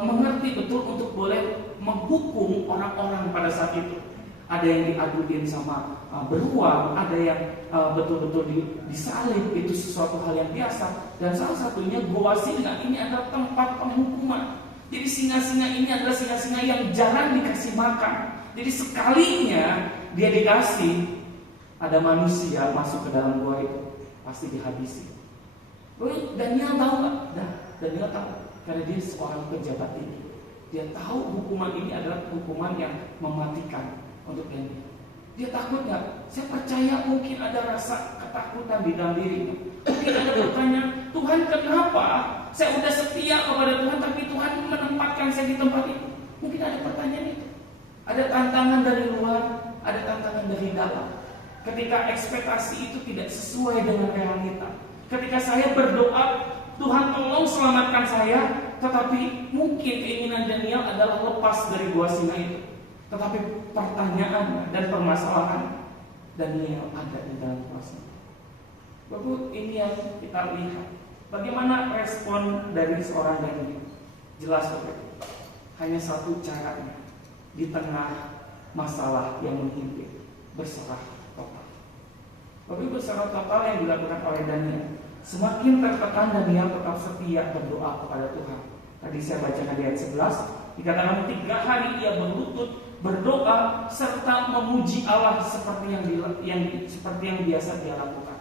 mengerti betul untuk boleh menghukum orang-orang pada saat itu. Ada yang diaduin sama beruang, ada yang betul-betul disalib, itu sesuatu hal yang biasa. Dan salah satunya gua singa ini adalah tempat penghukuman. Jadi singa-singa ini adalah singa-singa yang jarang dikasih makan. Jadi sekalinya dia dikasih, ada manusia masuk ke dalam gua itu, pasti dihabisi. Daniel tahu nggak? Daniel tahu, karena dia seorang pejabat tinggi. Dia tahu hukuman ini adalah hukuman yang mematikan untuk Daniel. Dia takut nggak? Saya percaya mungkin ada rasa ketakutan di dalam dirinya. Mungkin ada pertanyaan, Tuhan kenapa saya udah setia kepada Tuhan tapi Tuhan menempatkan saya di tempat itu? Mungkin ada pertanyaan itu. Ada tantangan dari luar, ada tantangan dari dalam. Ketika ekspektasi itu tidak sesuai dengan realita. Ketika saya berdoa, Tuhan tolong selamatkan saya, tetapi mungkin keinginan Daniel adalah lepas dari gua singa itu. Tetapi pertanyaan dan permasalahan Daniel ada di dalam gua singa. Bapak, ini yang kita lihat. Bagaimana respon dari seorang Daniel? Jelas Bapak, hanya satu caranya. Di tengah masalah yang menghimpit, berserah total. Bapak, berserah total yang dilakukan oleh Daniel. Semakin tertekan, Daniel tetap setia berdoa kepada Tuhan. Tadi saya baca di ayat 11, dikatakan 3 hari ia berlutut berdoa serta memuji Allah seperti yang biasa dia lakukan.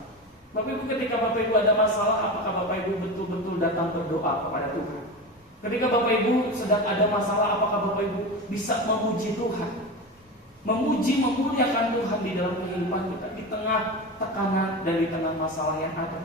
Bapak Ibu, ketika Bapak Ibu ada masalah, apakah Bapak Ibu betul-betul datang berdoa kepada Tuhan? Ketika Bapak Ibu sedang ada masalah, apakah Bapak Ibu bisa memuji Tuhan? Memuji, memuliakan Tuhan di dalam kehidupan kita di tengah tekanan dan di tengah masalah yang ada.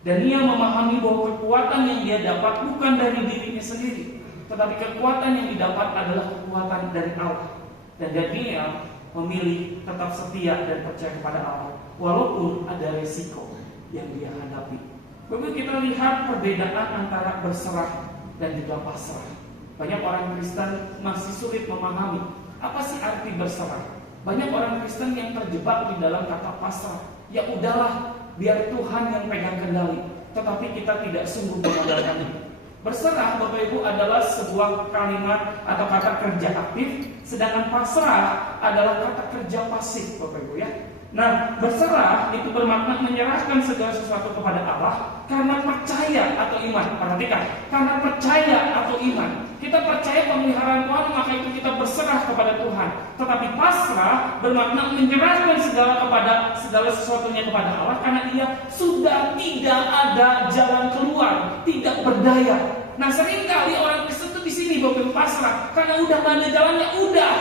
Dan ia memahami bahwa kekuatan yang dia dapat bukan dari dirinya sendiri, tetapi kekuatan yang didapat adalah kekuatan dari Allah. Dan Daniel memilih tetap setia dan percaya kepada Allah, walaupun ada resiko yang dia hadapi. Bapak, kita lihat perbedaan antara berserah dan juga pasrah. Banyak orang Kristen masih sulit memahami apa sih arti berserah. Banyak orang Kristen yang terjebak di dalam kata pasrah. Ya udahlah, biar Tuhan yang pegang kendali. Tetapi kita tidak sungguh mengandalkan itu. Berserah, Bapak Ibu, adalah sebuah kalimat atau kata kerja aktif, sedangkan pasrah adalah kata kerja pasif, Bapak Ibu ya. Nah, berserah itu bermakna menyerahkan segala sesuatu kepada Allah karena percaya atau iman. Perhatikan, karena percaya atau iman. Kita percaya pemeliharaan Tuhan, maka itu kita berserah kepada Tuhan. Tetapi pasrah bermakna menyerahkan segala sesuatunya kepada Allah karena dia sudah tidak ada jalan keluar, tidak berdaya. Nah, seringkali orang Kristen itu di sini Bapak Ibu pasrah karena udah gak ada jalannya, udah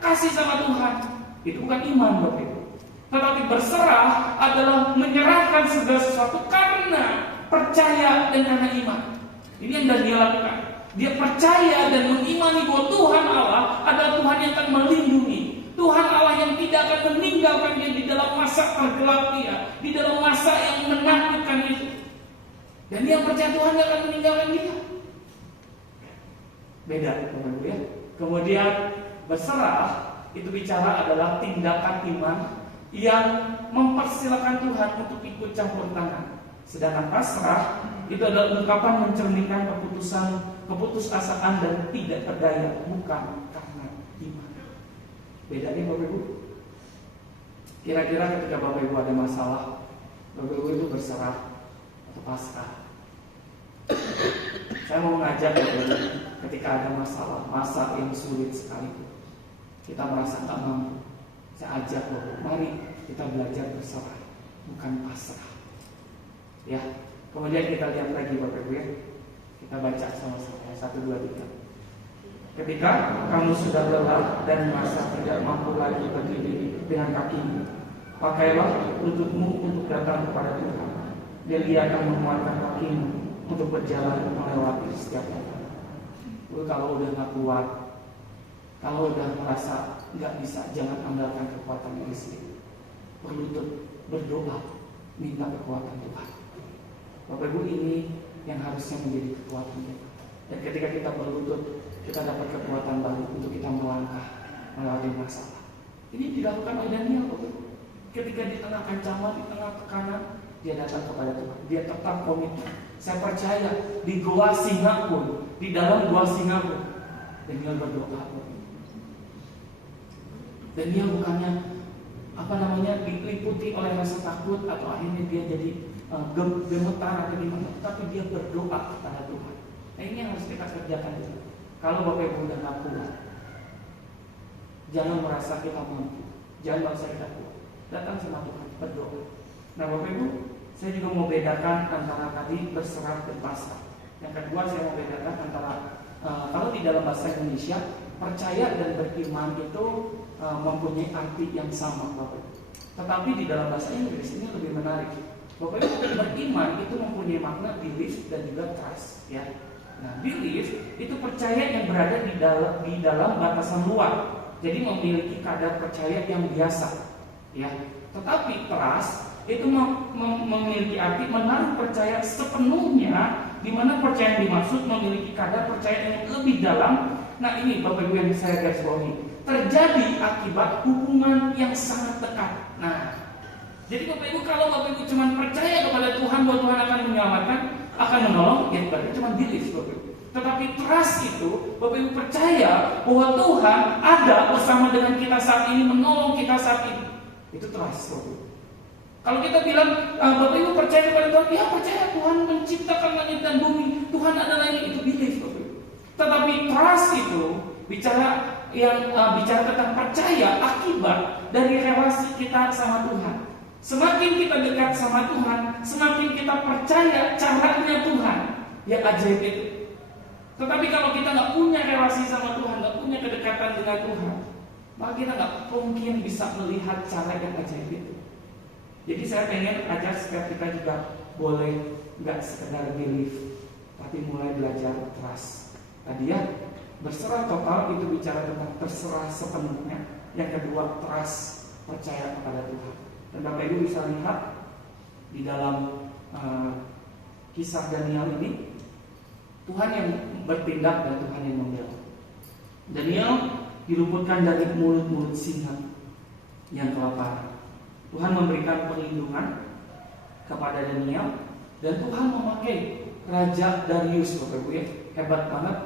kasih sama Tuhan. Itu bukan iman, Bapak Ibu. Tetapi berserah adalah menyerahkan segala sesuatu karena percaya dan karena iman. Ini yang Daniel lakukan. Dia percaya dan mengimani bahwa Tuhan Allah adalah Tuhan yang akan melindungi. Tuhan Allah yang tidak akan meninggalkan dia di dalam masa tergelap dia, di dalam masa yang menakutkan itu. Dan dia percaya Tuhan tidak akan meninggalkan dia. Beda, teman-teman ya. Kemudian berserah itu bicara adalah tindakan iman yang mempersilakan Tuhan untuk ikut campur tangan. Sedangkan pasrah itu adalah ungkapan mencerminkan keputusasaan dan tidak berdaya, bukan karena iman. Bedanya Bapak Ibu, kira-kira ketika Bapak Ibu ada masalah, Bapak Ibu itu berserah atau pasrah? Saya mau mengajak Bapak Ibu, ketika ada masalah, masa yang sulit sekali, kita merasa tak mampu, saya ajak Bapak, mari kita belajar berserah, bukan pasrah. Ya, kemudian kita lihat lagi Bapak Ibu ya. Kita baca sama-sama 1, 2, 3. Ketika kamu sudah lelah dan merasa tidak mampu lagi berdiri dengan kakimu, pakailah lututmu untuk datang kepada Tuhan. Dan Dia akan menguatkan kakimu untuk berjalan melewati setiap jalan. Kalau udah gak kuat, kalau udah merasa gak bisa, jangan andalkan kekuatan diri sendiri. Berlutut, berdoa, minta kekuatan Tuhan. Bapak Ibu, ini yang harusnya menjadi kekuatan kita. Dan ketika kita berlutut, kita dapat kekuatan baru untuk kita melangkah melewati masalah. Ini dilakukan oleh Daniel, Bapak Ibu. Ketika di tengah ancaman, di tengah tekanan, dia datang kepada Tuhan. Dia tetap komitmen. Saya percaya di gua singa pun, di dalam gua singa pun, Daniel berdoa. Daniel bukannya diliputi oleh rasa takut atau akhirnya dia jadi gemetar atau gimana, tapi dia berdoa kepada Tuhan. Nah, ini yang harus kita kerjakan. Kalau Bapak Ibu udah gak kuat, jangan merasa kita mampu, jangan merasa kita kuat. Datang sama Tuhan, berdoa. Nah Bapak Ibu, saya juga mau bedakan antara tadi berserah dan pasrah. Yang kedua, saya mau bedakan antara kalau di dalam bahasa Indonesia, percaya dan beriman itu mempunyai arti yang sama, Bapak Ibu. Tetapi di dalam bahasa Inggris ini lebih menarik. Bapak Ibu, beriman itu mempunyai makna belief dan juga trust, ya. Nah, belief itu percaya yang berada di dalam batasan luar. Jadi memiliki kadar percaya yang biasa, ya. Tetapi trust itu memiliki arti menaruh percaya sepenuhnya, di mana percaya yang dimaksud memiliki kadar percaya yang lebih dalam. Nah, ini Bapak Ibu yang saya garis bawahi, terjadi akibat hubungan yang sangat dekat. Nah, jadi Bapak Ibu, kalau Bapak Ibu cuma percaya kepada Tuhan bahwa Tuhan akan menyelamatkan, akan menolong, ya berarti cuma belief, Bapak Ibu. Tetapi trust itu, Bapak Ibu percaya bahwa Tuhan ada bersama dengan kita saat ini, menolong kita saat ini. Itu trust, Bapak Ibu. Kalau kita bilang Bapak Ibu percaya kepada Tuhan, ya percaya Tuhan menciptakan langit dan bumi, Tuhan adalah ini, itu belief, Bapak Ibu. Tetapi trust itu bicara tentang percaya akibat dari relasi kita sama Tuhan. Semakin kita dekat sama Tuhan, semakin kita percaya caranya Tuhan, ya ajaib itu. Tetapi kalau kita nggak punya relasi sama Tuhan, nggak punya kedekatan dengan Tuhan, maka kita nggak mungkin bisa melihat cara yang ajaib itu. Jadi saya pengen ajar setiap kita juga boleh nggak sekedar belief, tapi mulai belajar trust. Tadi ya, berserah total itu bicara tentang terserah sepenuhnya. Yang kedua, trust, percaya kepada Tuhan. Dan Bapak Ibu bisa lihat di dalam kisah Daniel ini, Tuhan yang bertindak dan Tuhan yang membela. Daniel diluputkan dari mulut-mulut singa yang kelaparan. Tuhan memberikan perlindungan kepada Daniel, dan Tuhan memakai Raja Darius, Bapak Ibu ya, hebat banget.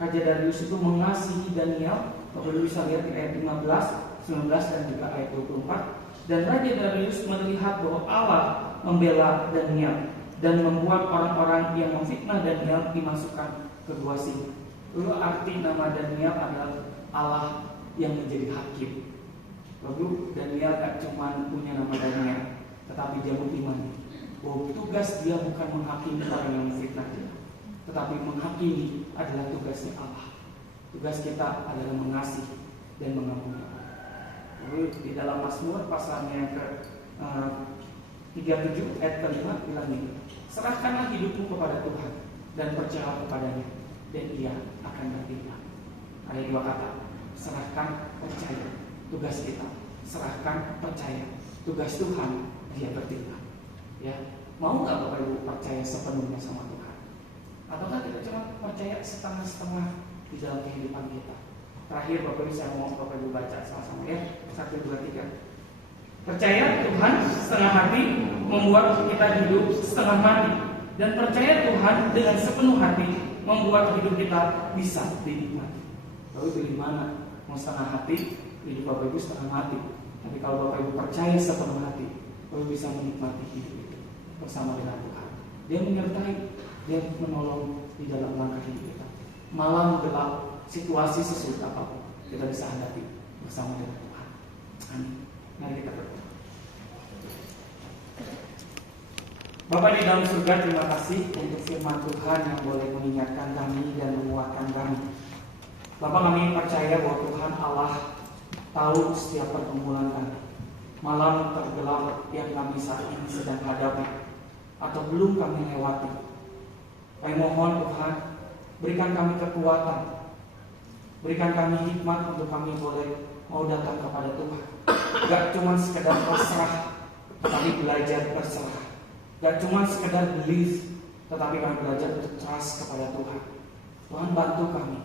Raja Darius itu mengasihi Daniel. Bapak Ibu bisa lihat di ayat 15, 19 dan juga ayat 24. Dan Raja Darius melihat bahwa Allah membela Daniel dan membuat orang-orang yang memfitnah Daniel dimasukkan ke gua singa. Lalu arti nama Daniel adalah Allah yang menjadi hakim. Lalu Daniel gak cuma punya nama Daniel, tetapi dia beriman bahwa tugas dia bukan menghakimi orang yang memfitnah dia, tetapi menghakimi adalah tugasnya Allah. Tugas kita adalah mengasihi dan mengampuni. Lalu di dalam Mazmur pasalnya yang ke 37 ayat ke-5 bilang ini, serahkanlah hidupmu kepada Tuhan dan percayalah kepadanya, dan Ia akan bertindak. Ada dua kata, serahkan, percaya. Tugas kita, serahkan, percaya. Tugas Tuhan, Dia bertindak. Ya, mau nggak Bapak Ibu percaya sepenuhnya sama Tuhan? Ataukah kita cuma percaya setengah-setengah di dalam kehidupan kita? Terakhir Bapak Ibu, saya mau Bapak Ibu baca sama-sama ya. 1, 2, 3. Percaya Tuhan setengah hati membuat kita hidup setengah mati, dan percaya Tuhan dengan sepenuh hati membuat hidup kita bisa dinikmati. Lalu pilih mana? Mau setengah hati, hidup Bapak Ibu setengah mati. Tapi kalau Bapak Ibu percaya sepenuh hati, Bapak Ibu bisa menikmati hidup itu bersama dengan Tuhan. Dia menyertai, Dia menolong di dalam langkah hidup kita. Malam gelap, situasi sesulit apapun, kita bisa hadapi bersama dengan Tuhan. Amin. Mari kita berdoa. Bapak di dalam surga, terima kasih untuk firman Tuhan yang boleh mengingatkan kami dan menguatkan kami. Bapak, kami percaya bahwa Tuhan Allah tahu setiap pergumulan kami, malam tergelap yang kami saat ini sedang hadapi atau belum kami lewati. Kami mohon Tuhan, berikan kami kekuatan, berikan kami hikmat untuk kami boleh mau datang kepada Tuhan. Gak cuma sekedar pasrah, tetapi belajar berserah. Gak cuma sekedar belief, tetapi kami belajar bertrust kepada Tuhan. Tuhan bantu kami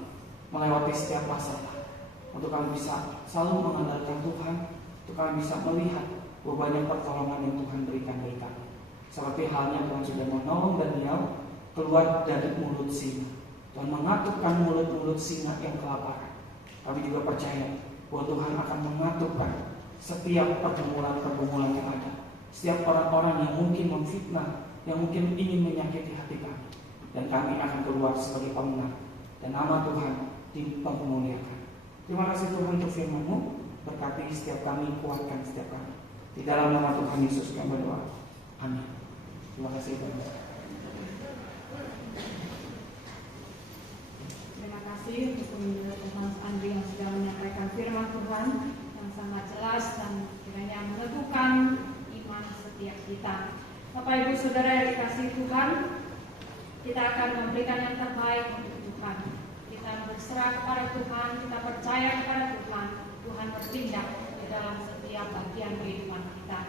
melewati setiap masalah, untuk kami bisa selalu mengandalkan Tuhan, untuk kami bisa melihat bahwa banyak pertolongan yang Tuhan berikan bagi kami. Seperti halnya Tuhan sudah menolong Daniel keluar dari mulut singa. Tuhan mengaturkan mulut-mulut singa yang kelaparan. Kami juga percaya bahwa Tuhan akan mengaturkan setiap pergumulan-pergumulan yang ada, setiap orang-orang yang mungkin memfitnah, yang mungkin ingin menyakiti hati kami, dan kami akan keluar sebagai pemenang, dan nama Tuhan dipermuliakan. Terima kasih Tuhan untuk firman-Mu. Berkati setiap kami, kuatkan setiap kami. Di dalam nama Tuhan Yesus kami berdoa. Amin. Terima kasih Tuhan. Terima kasih untuk Mas Andri yang sudah menyampaikan firman Tuhan yang sangat jelas dan kiranya meneguhkan iman setiap kita. Bapak Ibu Saudara yang dikasihi Tuhan, kita akan memberikan yang terbaik untuk Tuhan. Kita berserah kepada Tuhan, kita percaya kepada Tuhan. Tuhan bertindak di dalam setiap bagian kehidupan kita.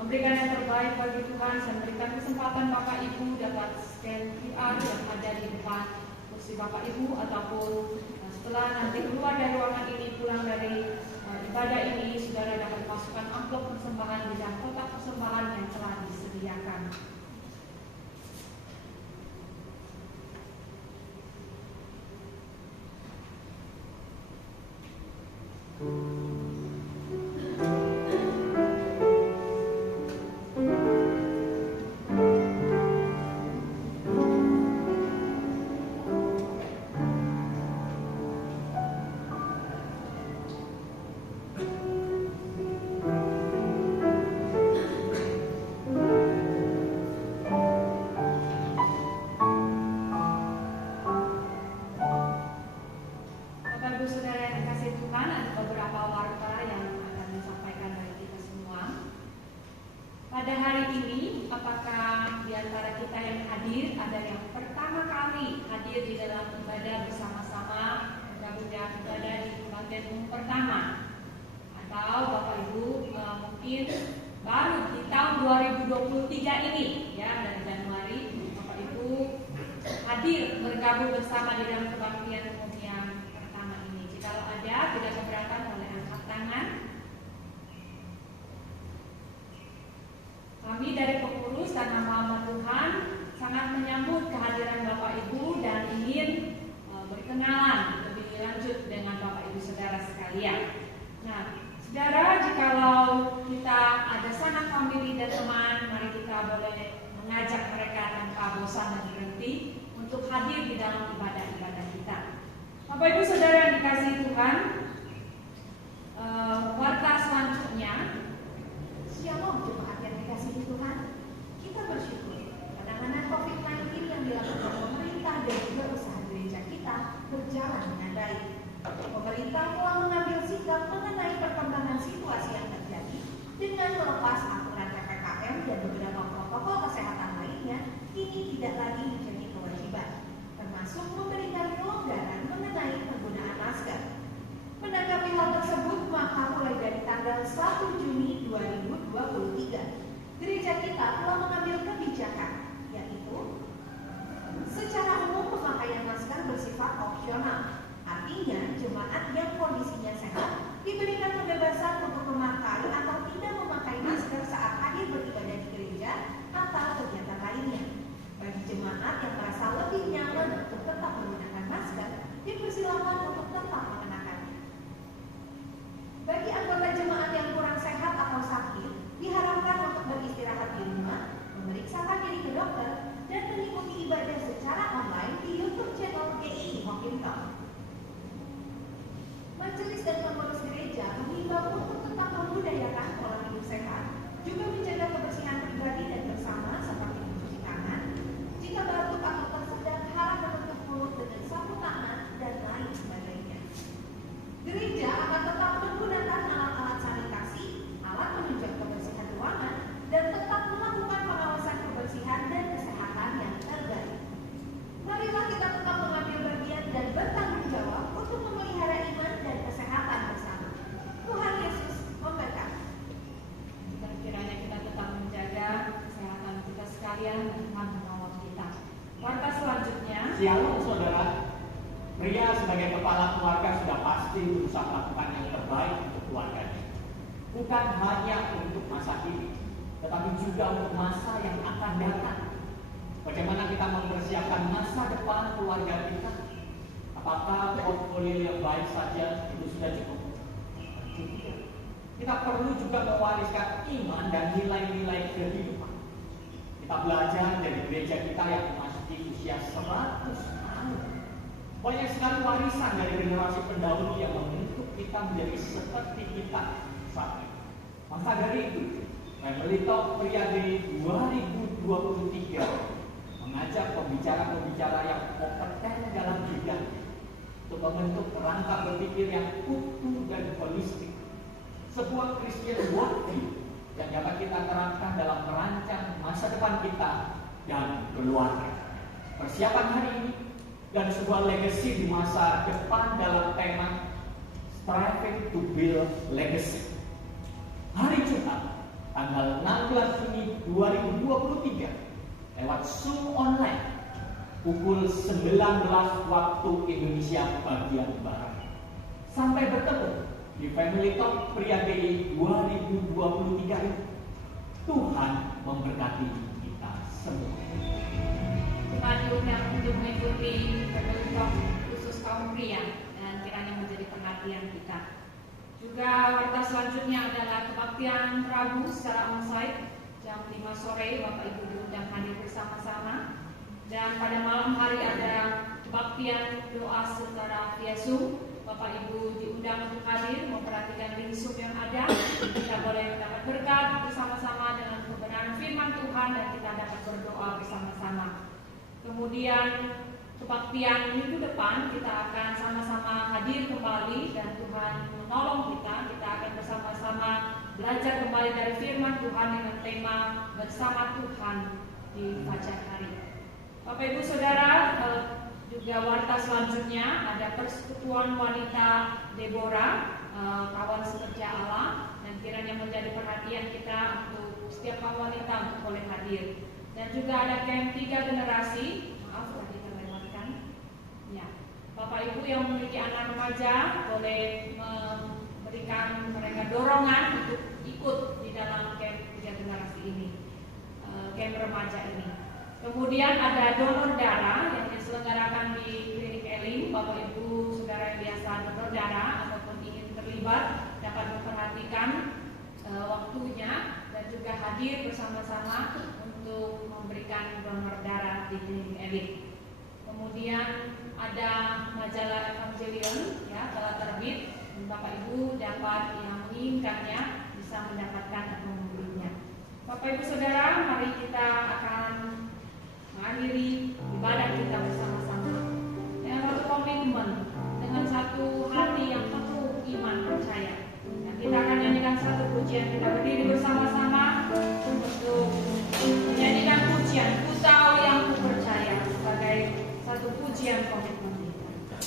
Memberikan yang terbaik bagi Tuhan. Saya memberikan kesempatan Bapak Ibu dapat scan QR yang ada di depan kursi Bapak Ibu, ataupun setelah nanti keluar dari ruangan ini, pulang dari ibadah ini, saudara dapat masukkan amplop persembahan di dalam kotak persembahan yang telah disediakan. Pada hari ini, apakah di antara kita yang hadir ada yang pertama kali hadir di dalam ibadah bersama-sama, bergabung dalam ibadah di kebaktian umum pertama? Atau Bapak Ibu mungkin baru di tahun 2023 ini, ya, dari Januari, Bapak Ibu hadir bergabung bersama di dalam kebaktian umum yang pertama ini. Jikalau ada, tidak keberatan oleh angkat tangan. Kami dari pengurus dan hamba Tuhan sangat menyambut kehadiran Bapak Ibu dan ingin berkenalan lebih lanjut dengan Bapak Ibu Saudara sekalian. Nah, saudara, jikalau kita ada sanak famili dan teman, mari kita boleh mengajak mereka tanpa bosan dan berhenti untuk hadir di dalam ibadah-ibadah kita. Bapak Ibu Saudara yang dikasihi Tuhan, warta selanjutnya, Shalom jemaat yang dikasihi Tuhan. Kita bersyukur penanganan COVID-19 yang dilakukan pemerintah dan juga usaha gereja kita berjalan dengan baik. Pemerintah telah mengambil sikap mengenai perkembangan situasi yang terjadi dengan melepas aturan PPKM dan beberapa protokol kesehatan lainnya kini tidak lagi menjadi kewajiban, termasuk memberikan kelonggaran mengenai penggunaan masker. Menanggapi hal tersebut, maka mulai dari tanggal 1 Juni 2023, gereja kita telah mengambil kebijakan, yaitu secara umum pemakaian masker bersifat opsional. Artinya, jemaat yang kondisinya sehat diberikan kebebasan untuk memakai atau tidak memakai masker saat hadir beribadah di gereja atau kegiatan lainnya. Bagi jemaat yang merasa lebih nyaman untuk tetap menggunakan Shalom saudara. Pria sebagai kepala keluarga sudah pasti berusaha melakukan yang terbaik untuk keluarganya. Bukan hanya untuk masa kini, tetapi juga untuk masa yang akan datang. Bagaimana kita mempersiapkan masa depan keluarga kita? Apakah portfolio yang baik saja itu sudah cukup? Tidak. Kita perlu juga mewariskan iman dan nilai-nilai kehidupan. Kita belajar dari gereja kita yang memasuki usia 100 tahun. Banyak sekali warisan dari generasi pendahulu yang membentuk kita menjadi seperti kita saat ini. Maka dari itu, Family Talk Priadili 2023 mengajak pembicara-pembicara yang kompeten dalam bidangnya untuk membentuk kerangka berpikir yang utuh dan holistik, sebuah Christian worldview yang dapat kita terapkan dalam merancang masa depan kita dan keluarga. Persiapan hari ini dan sebuah legacy di masa depan dalam tema Striving to Build Legacy. Hari Jumat, tanggal 16 Juni 2023, lewat Zoom online, pukul 19 waktu Indonesia bagian Barat. Sampai bertemu di Family Talk Priadili 2023 ini. Tuhan memberkati kita semua. Tuhan diundang untuk mengikuti Family Talk khusus kaum pria dan kiranya menjadi perhatian kita. Juga warta selanjutnya adalah kebaktian Rabu secara onsite jam 5 sore. Bapak Ibu diundang hadir bersama-sama. Dan pada malam hari ada kebaktian doa secara via Zoom. Bapak Ibu diundang untuk hadir, memperhatikan link Zoom yang ada. Kita boleh mendapat berkat bersama-sama dengan kebenaran firman Tuhan dan kita dapat berdoa bersama-sama. Kemudian kebaktian minggu depan kita akan sama-sama hadir kembali dan Tuhan menolong kita. Kita akan bersama-sama belajar kembali dari firman Tuhan dengan tema bersama Tuhan di fajar hari. Bapak Ibu Saudara, juga warta selanjutnya ada persekutuan wanita Deborah, kawan sekerja Allah, dan kiranya menjadi perhatian kita untuk setiap kaum wanita untuk boleh hadir. Dan juga ada camp 3 generasi. Maaf tadi terlewatkan. Ya, Bapak Ibu yang memiliki anak remaja boleh memberikan mereka dorongan untuk ikut di dalam camp 3 generasi ini, camp remaja ini. Kemudian ada donor darah yang diselenggarakan di Klinik Elim. Bapak Ibu Saudara yang biasa donor darah ataupun ingin terlibat dapat memperhatikan waktunya dan juga hadir bersama-sama untuk memberikan donor darah di Klinik Elim. Kemudian ada majalah Evangelion ya telah terbit. Bapak Ibu dapat yang menginginkannya bisa mendapatkan atau membelinya. Bapak Ibu Saudara, mari kita akan mengakhiri ibadah kita bersama-sama dengan satu komitmen, dengan satu hati yang penuh iman percaya. Dan kita akan nyanyikan satu pujian. Kita berdiri bersama-sama untuk menyanyikan pujian "Ku Tahu Yang Ku Percaya" sebagai satu pujian komitmen kita.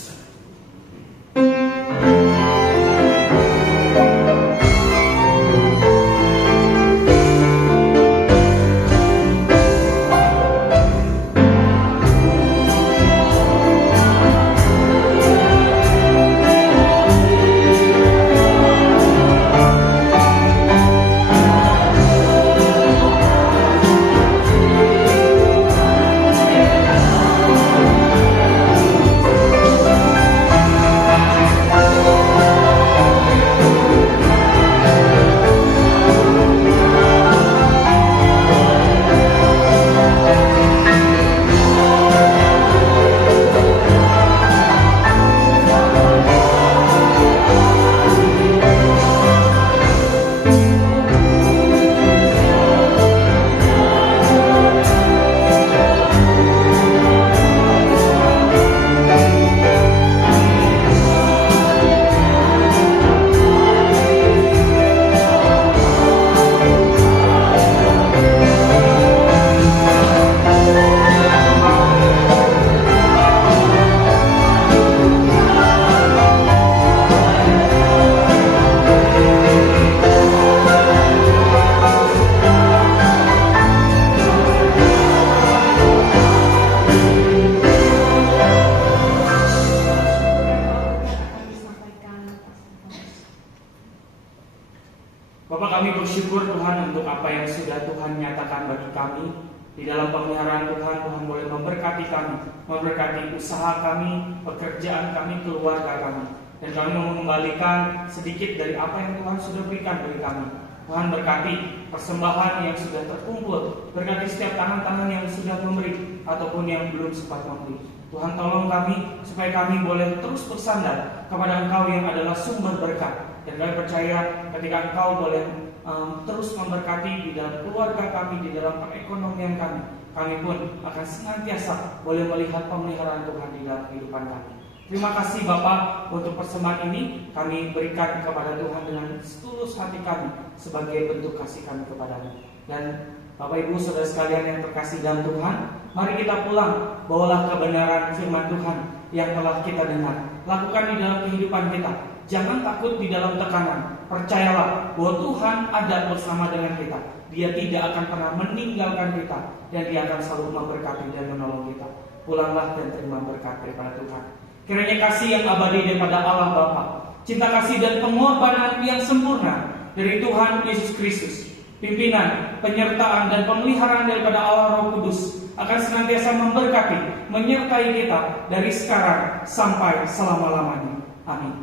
kami. Di dalam pemeliharaan Tuhan, Tuhan boleh memberkati kami, memberkati usaha kami, pekerjaan kami, keluarga kami. Dan kami mau mengembalikan sedikit dari apa yang Tuhan sudah berikan bagi kami. Tuhan berkati persembahan yang sudah terkumpul, berkati setiap tangan-tangan yang sudah memberi ataupun yang belum sempat memberi. Tuhan tolong kami supaya kami boleh terus bersandar kepada Engkau yang adalah sumber berkat. Dan kami percaya ketika Engkau boleh terus memberkati di dalam keluarga kami, di dalam perekonomian kami pun akan senantiasa boleh melihat pemeliharaan Tuhan di dalam kehidupan kami. Terima kasih Bapak untuk persembahan ini kami berikan kepada Tuhan dengan setulus hati kami sebagai bentuk kasih kami kepada-Mu. Dan Bapak Ibu Saudara sekalian yang terkasih dalam Tuhan, mari kita pulang, bawalah kebenaran firman Tuhan yang telah kita dengar, lakukan di dalam kehidupan kita. Jangan takut di dalam tekanan. Percayalah bahwa Tuhan ada bersama dengan kita. Dia tidak akan pernah meninggalkan kita, dan Dia akan selalu memberkati dan menolong kita. Pulanglah dan terima berkat daripada Tuhan. Kiranya kasih yang abadi daripada Allah Bapa, cinta kasih dan pengorbanan yang sempurna dari Tuhan Yesus Kristus, pimpinan, penyertaan dan pemeliharaan daripada Allah Roh Kudus akan senantiasa memberkati, menyertai kita dari sekarang sampai selama-lamanya. Amin.